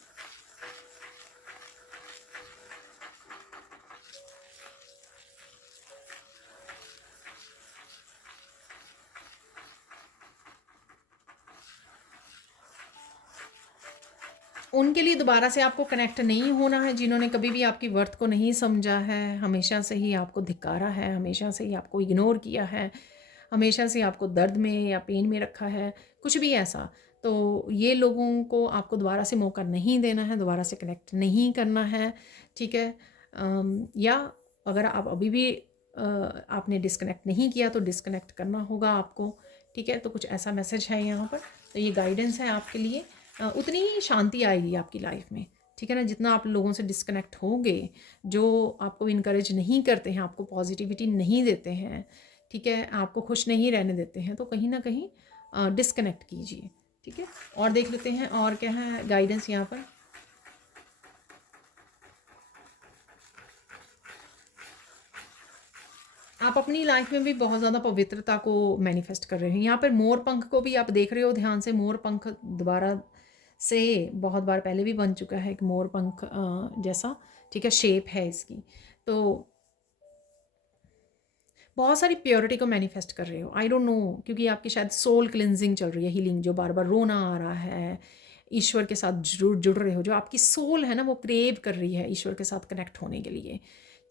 उनके लिए दोबारा से आपको कनेक्ट नहीं होना है, जिन्होंने कभी भी आपकी वर्थ को नहीं समझा है, हमेशा से ही आपको धिक्कारा है, हमेशा से ही आपको इग्नोर किया है, हमेशा से आपको दर्द में या पेन में रखा है, कुछ भी ऐसा। तो ये लोगों को आपको दोबारा से मौका नहीं देना है, दोबारा से कनेक्ट नहीं करना है, ठीक है। या अगर आप अभी भी आपने डिस्कनेक्ट नहीं किया तो डिस्कनेक्ट करना होगा आपको, ठीक है। तो कुछ ऐसा मैसेज है यहाँ पर। तो ये गाइडेंस है आपके लिए। उतनी ही शांति आएगी आपकी लाइफ में, ठीक है ना। जितना आप लोगों से डिस्कनेक्ट होगे, जो आपको इनकरेज नहीं करते हैं, आपको पॉजिटिविटी नहीं देते हैं, ठीक है, आपको खुश नहीं रहने देते हैं, तो कहीं ना कहीं डिस्कनेक्ट कीजिए, ठीक है। और देख लेते हैं और क्या है गाइडेंस यहाँ पर। आप अपनी लाइफ में भी बहुत ज़्यादा पवित्रता को मैनिफेस्ट कर रहे हैं। यहाँ पर मोर पंख को भी आप देख रहे हो ध्यान से, मोर पंख दोबारा से बहुत बार पहले भी बन चुका है एक मोर पंख जैसा, ठीक है, शेप है इसकी। तो बहुत सारी प्योरिटी को मैनिफेस्ट कर रहे हो, आई डोंट नो, क्योंकि आपकी शायद सोल क्लिनजिंग चल रही है, हीलिंग, जो बार बार रोना आ रहा है, ईश्वर के साथ जुड़ रहे हो, जो आपकी सोल है ना वो क्रेव कर रही है ईश्वर के साथ कनेक्ट होने के लिए,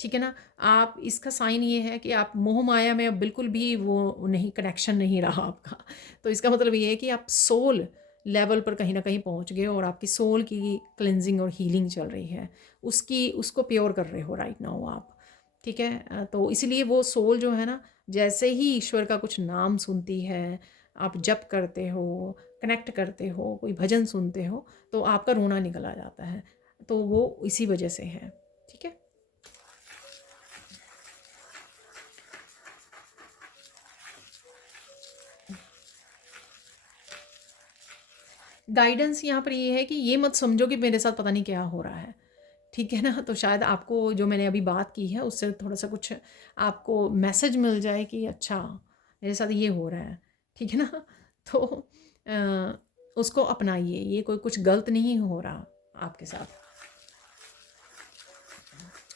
ठीक है ना। आप, इसका साइन ये है कि आप मोह माया में अब बिल्कुल भी वो नहीं, कनेक्शन नहीं रहा आपका। तो इसका मतलब ये है कि आप सोल लेवल पर कहीं ना कहीं पहुंच गए और आपकी सोल की क्लिनजिंग और हीलिंग चल रही है, उसको प्योर कर रहे हो राइट नाउ आप, ठीक है। तो इसीलिए वो सोल जो है ना, जैसे ही ईश्वर का कुछ नाम सुनती है, आप जप करते हो, कनेक्ट करते हो, कोई भजन सुनते हो, तो आपका रोना निकल आ जाता है। तो वो इसी वजह से है। ठीक है। गाइडेंस यहाँ पर ये है कि ये मत समझो कि मेरे साथ पता नहीं क्या हो रहा है। ठीक है ना? तो शायद आपको जो मैंने अभी बात की है उससे थोड़ा सा कुछ आपको मैसेज मिल जाए कि अच्छा मेरे साथ ये हो रहा है। ठीक है ना? तो उसको अपनाइए, ये कोई कुछ गलत नहीं हो रहा आपके साथ।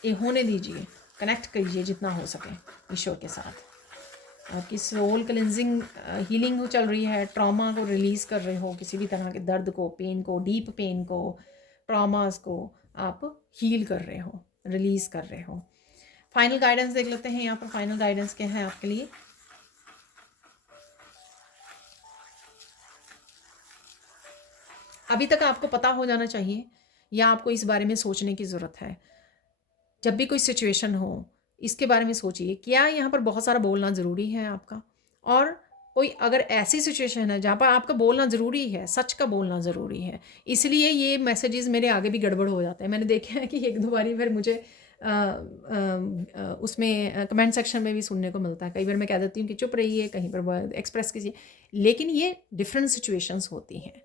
ये होने दीजिए, कनेक्ट कीजिए जितना हो सके ईश्वर के साथ। आपकी सोल क्लिनजिंग हीलिंग चल रही है, ट्रॉमा को रिलीज़ कर रहे हो, किसी भी तरह के दर्द को, पेन को, डीप पेन को, ट्रॉमास को आप हील कर रहे हो, रिलीज़ कर रहे हो। फाइनल गाइडेंस देख लेते हैं यहाँ पर। फाइनल गाइडेंस क्या है आपके लिए। अभी तक आपको पता हो जाना चाहिए या आपको इस बारे में सोचने की ज़रूरत है। जब भी कोई सिचुएशन हो, इसके बारे में सोचिए, क्या यहाँ पर बहुत सारा बोलना ज़रूरी है आपका। और कोई अगर ऐसी सिचुएशन है जहाँ पर आपका बोलना ज़रूरी है, सच का बोलना ज़रूरी है, इसलिए ये मैसेजेस मेरे आगे भी गड़बड़ हो जाते हैं। मैंने देखा है कि एक दो बारी फिर मुझे उसमें कमेंट सेक्शन में भी सुनने को मिलता है। कई बार मैं कह देती हूँ कि चुप रहिए, कहीं पर एक्सप्रेस कीजिए, लेकिन ये डिफरेंट सिचुएशंस होती हैं।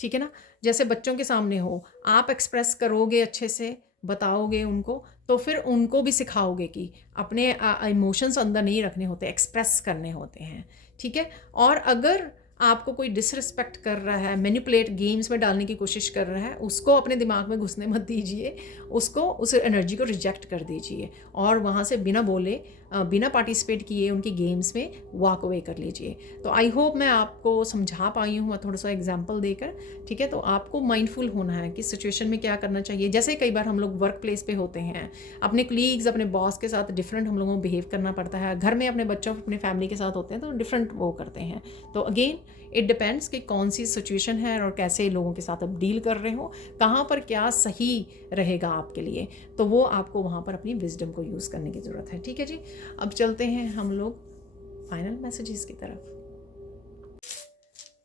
ठीक है ना? जैसे बच्चों के सामने हो, आप एक्सप्रेस करोगे, अच्छे से बताओगे उनको, तो फिर उनको भी सिखाओगे कि अपने इमोशंस अंदर नहीं रखने होते, एक्सप्रेस करने होते हैं। ठीक है। और अगर आपको कोई डिसरिस्पेक्ट कर रहा है, मैनिपुलेट गेम्स में डालने की कोशिश कर रहा है, उसको अपने दिमाग में घुसने मत दीजिए। उसको, उस एनर्जी को रिजेक्ट कर दीजिए और वहाँ से बिना बोले, बिना पार्टिसिपेट किए उनकी गेम्स में वॉक अवे कर लीजिए। तो आई होप मैं आपको समझा पाई हूँ थोड़ा सा एग्जाम्पल देकर। ठीक है। तो आपको माइंडफुल होना है कि सिचुएशन में क्या करना चाहिए। जैसे कई बार हम लोग वर्क प्लेस पे होते हैं, अपने कलीग्स, अपने बॉस के साथ डिफरेंट हम लोगों को बिहेव करना पड़ता है। घर में अपने बच्चों, अपने फैमिली के साथ होते हैं तो डिफरेंट वो करते हैं। तो अगेन इट डिपेंड्स कि कौन सी सिचुएशन है और कैसे लोगों के साथ आप डील कर रहे हो, कहाँ पर क्या सही रहेगा आपके लिए। तो वो आपको वहाँ पर अपनी विजडम को यूज़ करने की ज़रूरत है। ठीक है जी। अब चलते हैं हम लोग फाइनल मैसेजेस की तरफ।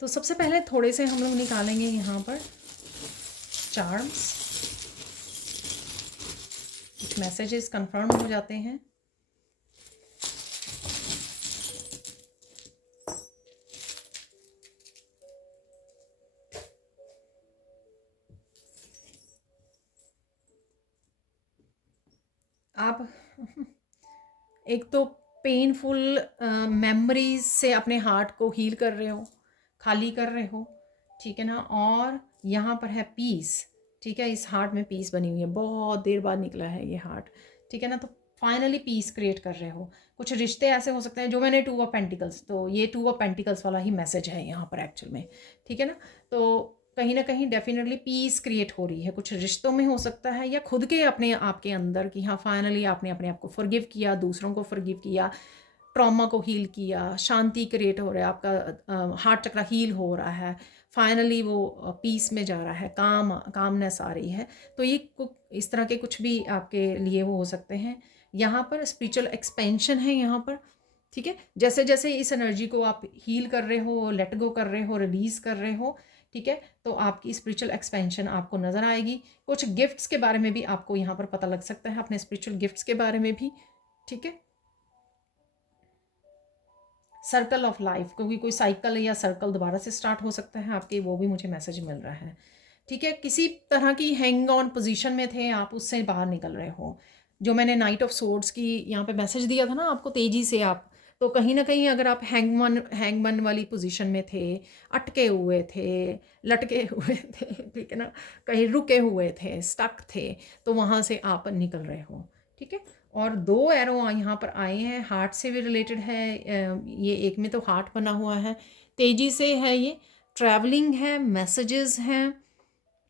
तो सबसे पहले थोड़े से हम लोग निकालेंगे यहाँ पर चार्म्स। कुछ मैसेजेस कंफर्म हो जाते हैं। आप एक तो पेनफुल मेमोरीज से अपने हार्ट को हील कर रहे हो, खाली कर रहे हो। ठीक है ना? और यहाँ पर है पीस। ठीक है। इस हार्ट में पीस बनी हुई है, बहुत देर बाद निकला है ये हार्ट। ठीक है ना? तो फाइनली पीस क्रिएट कर रहे हो। कुछ रिश्ते ऐसे हो सकते हैं, जो मैंने 2 ऑफ पेंटिकल्स, तो ये 2 ऑफ पेंटिकल्स वाला ही मैसेज है यहाँ पर एक्चुअल में। ठीक है ना? तो कहीं ना कहीं डेफिनेटली पीस क्रिएट हो रही है, कुछ रिश्तों में हो सकता है या खुद के अपने आप के अंदर, कि हाँ फाइनली आपने अपने आप को फॉरगिव किया, दूसरों को फॉरगिव किया, ट्रॉमा को हील किया, शांति क्रिएट हो रहा है, आपका हार्ट चक्र हील हो रहा है, फाइनली वो पीस में जा रहा है, कामनेस आ रही है। तो ये इस तरह के कुछ भी आपके लिए वो हो सकते हैं। यहाँ पर स्पिरिचुअल एक्सपेंशन है यहाँ पर। ठीक है। जैसे जैसे इस एनर्जी को आप हील कर रहे हो, लेट गो कर रहे हो, रिलीज कर रहे हो, ठीक है, तो आपकी स्पिरिचुअल एक्सपेंशन आपको नज़र आएगी। कुछ गिफ्ट्स के बारे में भी आपको यहाँ पर पता लग सकता है, अपने स्पिरिचुअल गिफ्ट्स के बारे में भी। ठीक है। सर्कल ऑफ लाइफ, क्योंकि कोई साइकिल या सर्कल दोबारा से स्टार्ट हो सकता है आपके, वो भी मुझे मैसेज मिल रहा है। ठीक है। किसी तरह की हैंग ऑन पोजीशन में थे आप, उससे बाहर निकल रहे हो। जो मैंने नाइट ऑफ सोर्ड्स की यहाँ पे मैसेज दिया था ना आपको, तेजी से आप, तो कहीं ना कहीं अगर आप हैंगमन वाली पोजीशन में थे, अटके हुए थे, लटके हुए थे, ठीक है ना, कहीं रुके हुए थे, स्टक थे, तो वहाँ से आप निकल रहे हो। ठीक है। और 2 एरो यहाँ पर आए हैं, हार्ट से भी रिलेटेड है। ये एक में तो हार्ट बना हुआ है, तेजी से है, ये ट्रैवलिंग है, मैसेजेस हैं।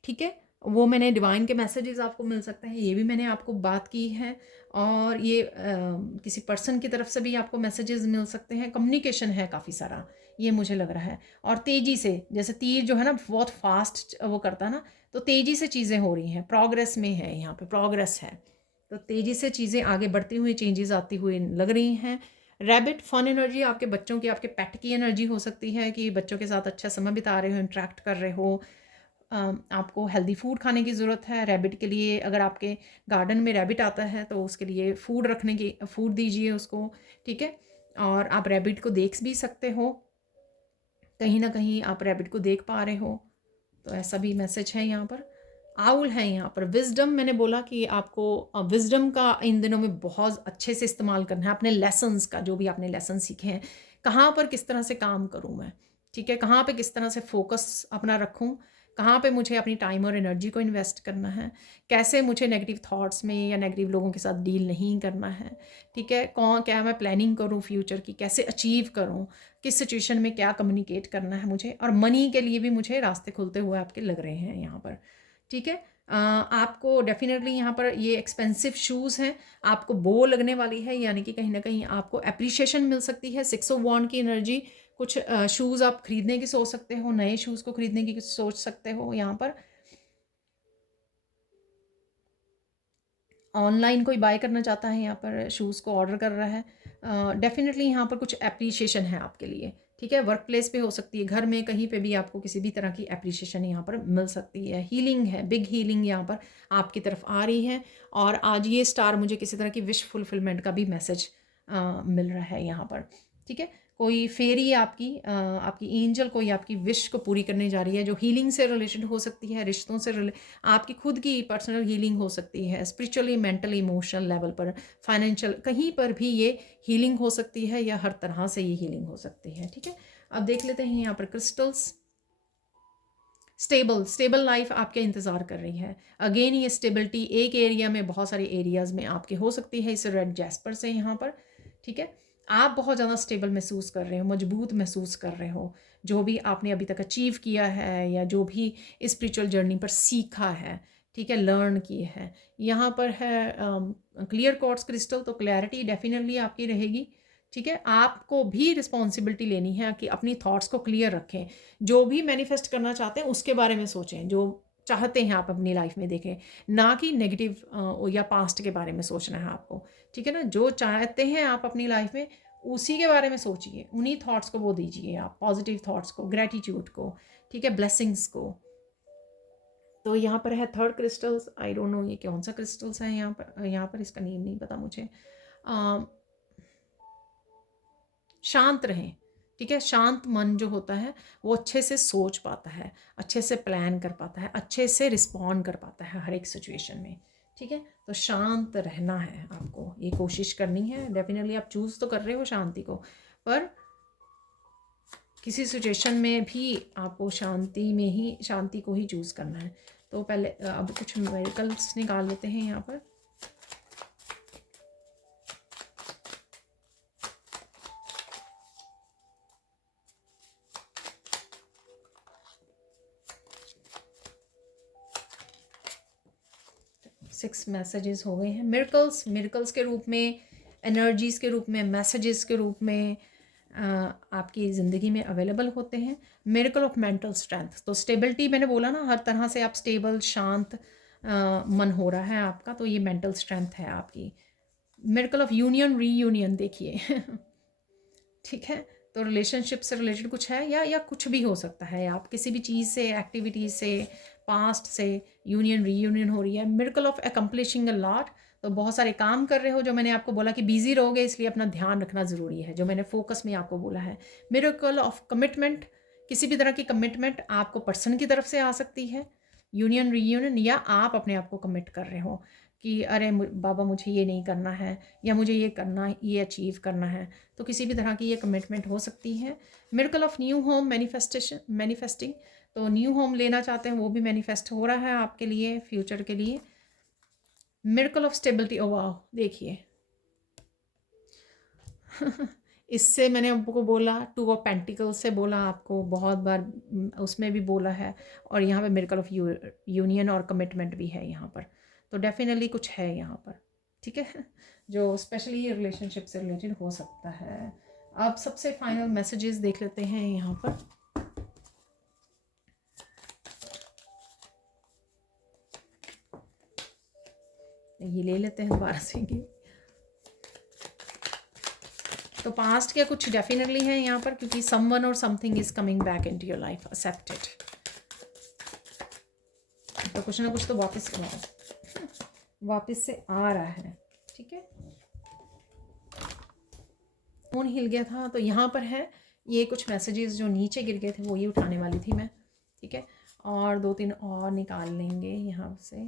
ठीक है। वो मैंने डिवाइन के मैसेजेस आपको मिल सकते हैं, ये भी मैंने आपको बात की है। और ये किसी पर्सन की तरफ से भी आपको मैसेजेस मिल सकते हैं, कम्युनिकेशन है काफ़ी सारा, ये मुझे लग रहा है। और तेज़ी से, जैसे तीर जो है ना बहुत फास्ट वो करता है ना, तो तेज़ी से चीज़ें हो रही हैं, प्रोग्रेस में है, यहाँ पे प्रोग्रेस है, तो तेज़ी से चीज़ें आगे बढ़ती हुई चेंजेस आती हुई लग रही हैं। रैबिट फन एनर्जी आपके बच्चों की, आपके पेट की एनर्जी हो सकती है कि बच्चों के साथ अच्छा समय बिता रहे हो, इंटरेक्ट कर रहे हो। आपको हेल्दी फूड खाने की ज़रूरत है रैबिट के लिए। अगर आपके गार्डन में रैबिट आता है तो उसके लिए फूड दीजिए उसको, ठीक है। और आप रैबिट को देख भी सकते हो, कहीं ना कहीं आप रैबिट को देख पा रहे हो, तो ऐसा भी मैसेज है यहाँ पर। आउल है यहाँ पर। विजडम, मैंने बोला कि आपको विजडम का इन दिनों में बहुत अच्छे से इस्तेमाल करना है, अपने लेसन्स का, जो भी आपने लेसन सीखे हैं, कहाँ पर किस तरह से काम करूँ मैं, ठीक है, कहाँ पे किस तरह से फोकस अपना रखूँ, कहाँ पे मुझे अपनी टाइम और एनर्जी को इन्वेस्ट करना है, कैसे मुझे नेगेटिव थॉट्स में या नेगेटिव लोगों के साथ डील नहीं करना है, ठीक है, क्या मैं प्लानिंग करूँ फ्यूचर की, कैसे अचीव करूँ, किस सिचुएशन में क्या कम्युनिकेट करना है मुझे, और मनी के लिए भी मुझे रास्ते खुलते हुए आपके लग रहे हैं यहाँ पर, ठीक है। आपको डेफिनेटली यहाँ पर ये एक्सपेंसिव शूज़ हैं, आपको बो लगने वाली है, यानी कि कहीं ना कहीं आपको अप्रिशिएशन मिल सकती है। 6 ऑफ वॉन्ड की एनर्जी, कुछ शूज़ आप खरीदने की सोच सकते हो, नए शूज़ को खरीदने की सोच सकते हो। यहाँ पर ऑनलाइन कोई बाय करना चाहता है, यहाँ पर शूज़ को ऑर्डर कर रहा है, डेफिनेटली यहाँ पर कुछ एप्रिशिएशन है आपके लिए, ठीक है। वर्क प्लेस पे हो सकती है, घर में कहीं पे भी आपको किसी भी तरह की एप्रिशिएशन यहाँ पर मिल सकती है। हीलिंग है, बिग हीलिंग यहाँ पर आपकी तरफ आ रही है। और आज ये स्टार मुझे किसी तरह की विश फुलफिलमेंट का भी मैसेज मिल रहा है यहाँ पर, ठीक है। कोई फेरी आपकी एंजल कोई आपकी विश को पूरी करने जा रही है, जो हीलिंग से रिलेटेड हो सकती है, रिश्तों से आपकी खुद की पर्सनल हीलिंग हो सकती है, स्पिरिचुअली, मेंटली, इमोशनल लेवल पर, फाइनेंशियल, कहीं पर भी ये हीलिंग हो सकती है, या हर तरह से ये हीलिंग हो सकती है, ठीक है। अब देख लेते हैं यहाँ पर क्रिस्टल्स। स्टेबल लाइफ आपके इंतज़ार कर रही है। अगेन ये स्टेबिलिटी एक एरिया में, बहुत सारे एरियाज़ में आपके हो सकती है, इस रेड जैस्पर से यहाँ पर, ठीक है। आप बहुत ज़्यादा स्टेबल महसूस कर रहे हो, मजबूत महसूस कर रहे हो, जो भी आपने अभी तक अचीव किया है या जो भी स्पिरिचुअल जर्नी पर सीखा है, ठीक है, लर्न किए हैं। यहाँ पर है क्लियर क्वार्ट्ज क्रिस्टल, तो क्लैरिटी डेफिनेटली आपकी रहेगी, ठीक है। आपको भी रिस्पॉन्सिबिलिटी लेनी है कि अपनी थॉट्स को क्लियर रखें, जो भी मैनिफेस्ट करना चाहते हैं उसके बारे में सोचें, जो चाहते हैं आप अपनी लाइफ में देखें, ना कि नेगेटिव या पास्ट के बारे में सोचना है आपको, ठीक है ना। जो चाहते हैं आप अपनी लाइफ में उसी के बारे में सोचिए, उन्हीं थॉट्स को वो दीजिए आप, पॉजिटिव थॉट्स को, ग्रेटिट्यूड को, ठीक है, ब्लेसिंग्स को। तो यहाँ पर है third crystals, I don't know ये कौन सा क्रिस्टल्स है यहाँ पर इसका नेम नहीं पता मुझे। शांत रहें, ठीक है। शांत मन जो होता है वो अच्छे से सोच पाता है, अच्छे से प्लान कर पाता है, अच्छे से रिस्पॉन्ड कर पाता है हर एक सिचुएशन में, ठीक है। तो शांत रहना है आपको, ये कोशिश करनी है। डेफिनेटली आप चूज़ तो कर रहे हो शांति को, पर किसी सिचुएशन में भी आपको शांति को ही चूज़ करना है। तो पहले अब कुछ मिरेकल्स निकाल लेते हैं यहाँ पर। सिक्स मैसेजेस हो गए हैं। मिरेकल्स के रूप में, एनर्जीज़ के रूप में, मैसेजेस के रूप में आपकी ज़िंदगी में अवेलेबल होते हैं। मिरेकल ऑफ मेंटल स्ट्रेंथ, तो स्टेबिलिटी मैंने बोला ना, हर तरह से आप स्टेबल, शांत मन हो रहा है आपका, तो ये मेंटल स्ट्रेंथ है आपकी। मिरेकल ऑफ यूनियन, रीयूनियन देखिए ठीक है। तो रिलेशनशिप से रिलेटेड कुछ है, या कुछ भी हो सकता है, आप किसी भी चीज़ से, एक्टिविटीज़ से, पास्ट से यूनियन, रीयूनियन हो रही है। Miracle of accomplishing a lot, तो बहुत सारे काम कर रहे हो, जो मैंने आपको बोला कि बिजी रहोगे इसलिए अपना ध्यान रखना ज़रूरी है, जो मैंने फोकस में आपको बोला है। मिरेकल ऑफ कमिटमेंट, किसी भी तरह की कमिटमेंट आपको पर्सन की तरफ से आ सकती है, यूनियन, रीयूनियन, या आप अपने आप को कमिट कर रहे हो कि अरे बाबा मुझे ये नहीं करना है, या मुझे ये करना, ये अचीव करना है, तो किसी भी तरह की ये कमिटमेंट हो सकती है। Miracle of new home manifesting, तो न्यू होम लेना चाहते हैं, वो भी मैनिफेस्ट हो रहा है आपके लिए, फ्यूचर के लिए। मिरेकल ऑफ स्टेबिलिटी, ओ वाह देखिए इससे मैंने आपको बोला, टू ऑफ पेंटिकल से बोला आपको बहुत बार, उसमें भी बोला है, और यहाँ पे मिरेकल ऑफ यूनियन और कमिटमेंट भी है यहाँ पर। तो डेफिनेटली कुछ है यहाँ पर, ठीक है, जो स्पेशली रिलेशनशिप से रिलेटेड हो सकता है। अब सबसे फाइनल मैसेजेस देख लेते हैं यहाँ पर। ये ले लेते हैं दोबारा से ये। तो पास्ट के कुछ डेफिनेटली है यहाँ पर, क्योंकि समवन और something is coming back into your life, accepted. तो कुछ ना कुछ तो वापस से आ रहा है, ठीक है। फोन हिल गया था तो यहाँ पर है ये कुछ मैसेजेस जो नीचे गिर गए थे, वो ये उठाने वाली थी मैं, ठीक है। और 2-3 और निकाल लेंगे यहाँ से।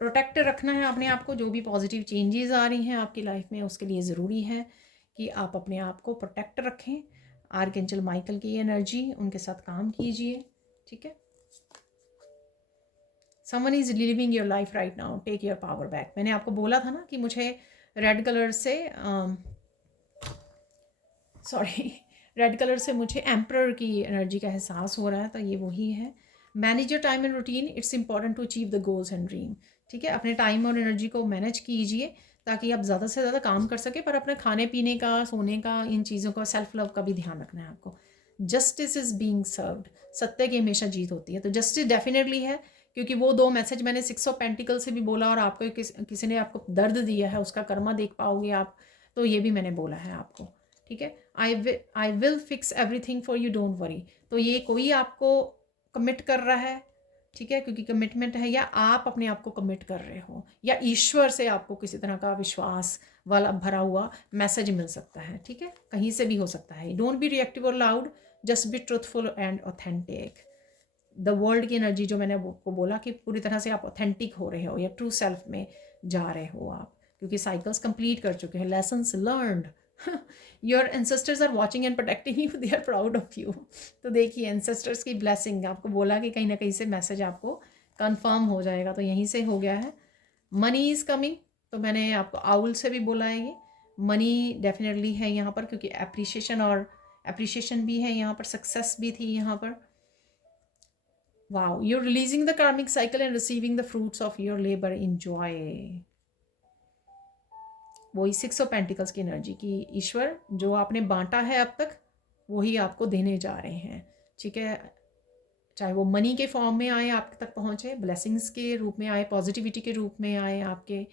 प्रोटेक्ट रखना है अपने आप को, जो भी पॉजिटिव चेंजेस आ रही हैं आपकी लाइफ में उसके लिए ज़रूरी है कि आप अपने आप को प्रोटेक्ट रखें। आर्कएंजल माइकल की एनर्जी, उनके साथ काम कीजिए, ठीक है। Someone is living your life right now, take your power back. मैंने आपको बोला था ना कि मुझे रेड कलर से रेड कलर से मुझे एम्परर की एनर्जी का एहसास हो रहा है, तो ये वही है। Manage your time and routine, it's important to achieve the goals and dream, ठीक है। अपने टाइम और एनर्जी को मैनेज कीजिए ताकि आप ज़्यादा से ज़्यादा काम कर सकें, पर अपने खाने पीने का, सोने का, इन चीज़ों का, सेल्फ लव का भी ध्यान रखना है आपको। जस्टिस इज़ बीइंग सर्व्ड, सत्य की हमेशा जीत होती है। तो जस्टिस डेफिनेटली है, क्योंकि वो 2 मैसेज मैंने 6 ऑफ पेंटिकल से भी बोला, और आपको किसी ने आपको दर्द दिया है उसका कर्मा देख पाओगे आप, तो ये भी मैंने बोला है आपको, ठीक है। I will fix everything for you, don't worry. तो ये कोई आपको कमिट कर रहा है, ठीक है, क्योंकि कमिटमेंट है, या आप अपने आप को कमिट कर रहे हो, या ईश्वर से आपको किसी तरह का विश्वास वाला भरा हुआ मैसेज मिल सकता है, ठीक है। कहीं से भी हो सकता है। डोंट बी रिएक्टिव और loud, just be truthful and authentic. The world की एनर्जी जो मैंने आपको बोला कि पूरी तरह से आप ऑथेंटिक हो रहे हो या ट्रू सेल्फ में जा रहे हो आप, क्योंकि साइकिल्स कंप्लीट कर चुके हैं, lessons learned. Your ancestors are watching and protecting you, they are proud of you. तो देखिए एंसेस्टर्स की ब्लेसिंग, आपको बोला कि कहीं ना कहीं से मैसेज आपको कंफर्म हो जाएगा, तो यहीं से हो गया है। मनी इज़ कमिंग, तो मैंने आपको आउल से भी बोला है, ये मनी डेफिनेटली है यहाँ पर, क्योंकि एप्रिशिएशन भी है यहाँ पर, सक्सेस भी थी यहाँ पर। Wow, you're releasing the karmic cycle and receiving the fruits of your labor in joy। वही 6 ऑफ पेंटिकल्स की एनर्जी की ईश्वर जो आपने बांटा है अब तक, वही आपको देने जा रहे हैं, ठीक है। चाहे वो मनी के फॉर्म में आए, आपके तक पहुँचे, ब्लेसिंग्स के रूप में आए, पॉजिटिविटी के रूप में आए आपके,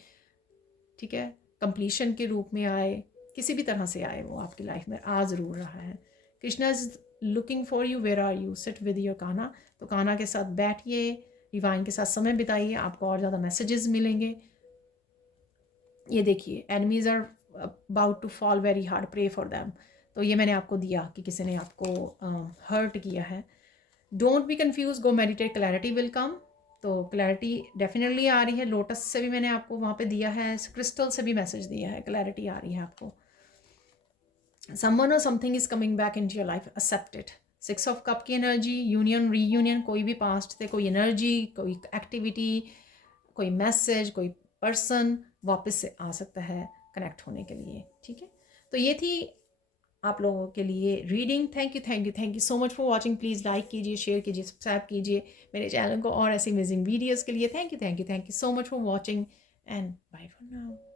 ठीक है, कंप्लीशन के रूप में आए, किसी भी तरह से आए, वो आपकी लाइफ में आ ज़रूर रहा है। Krishna is looking for you, where are you, sit with your Kanha. तो कान्हा के साथ बैठिए, डिवाइन के साथ समय बिताइए, आपको और ज़्यादा मैसेजेस मिलेंगे। ये देखिए, enemies are about to fall very hard, pray for them. तो ये मैंने आपको दिया कि किसी ने आपको हर्ट किया है। Don't be confuse, go meditate, clarity will come. तो क्लैरिटी डेफिनेटली आ रही है। लोटस से भी मैंने आपको वहाँ पे दिया है, क्रिस्टल से भी मैसेज दिया है, क्लैरिटी आ रही है आपको। समवन और something is coming back in your life, accept इट। 6 ऑफ कप की एनर्जी, यूनियन, रीयूनियन, कोई भी पास्ट से कोई एनर्जी, कोई एक्टिविटी, कोई मैसेज, कोई पर्सन वापस से आ सकता है कनेक्ट होने के लिए, ठीक है। तो ये थी आप लोगों के लिए reading. Thank you so much for watching. Please like कीजिए, शेयर कीजिए, सब्सक्राइब कीजिए मेरे चैनल को और ऐसी अमेजिंग वीडियोज़ के लिए। Thank you so much for watching and bye for now.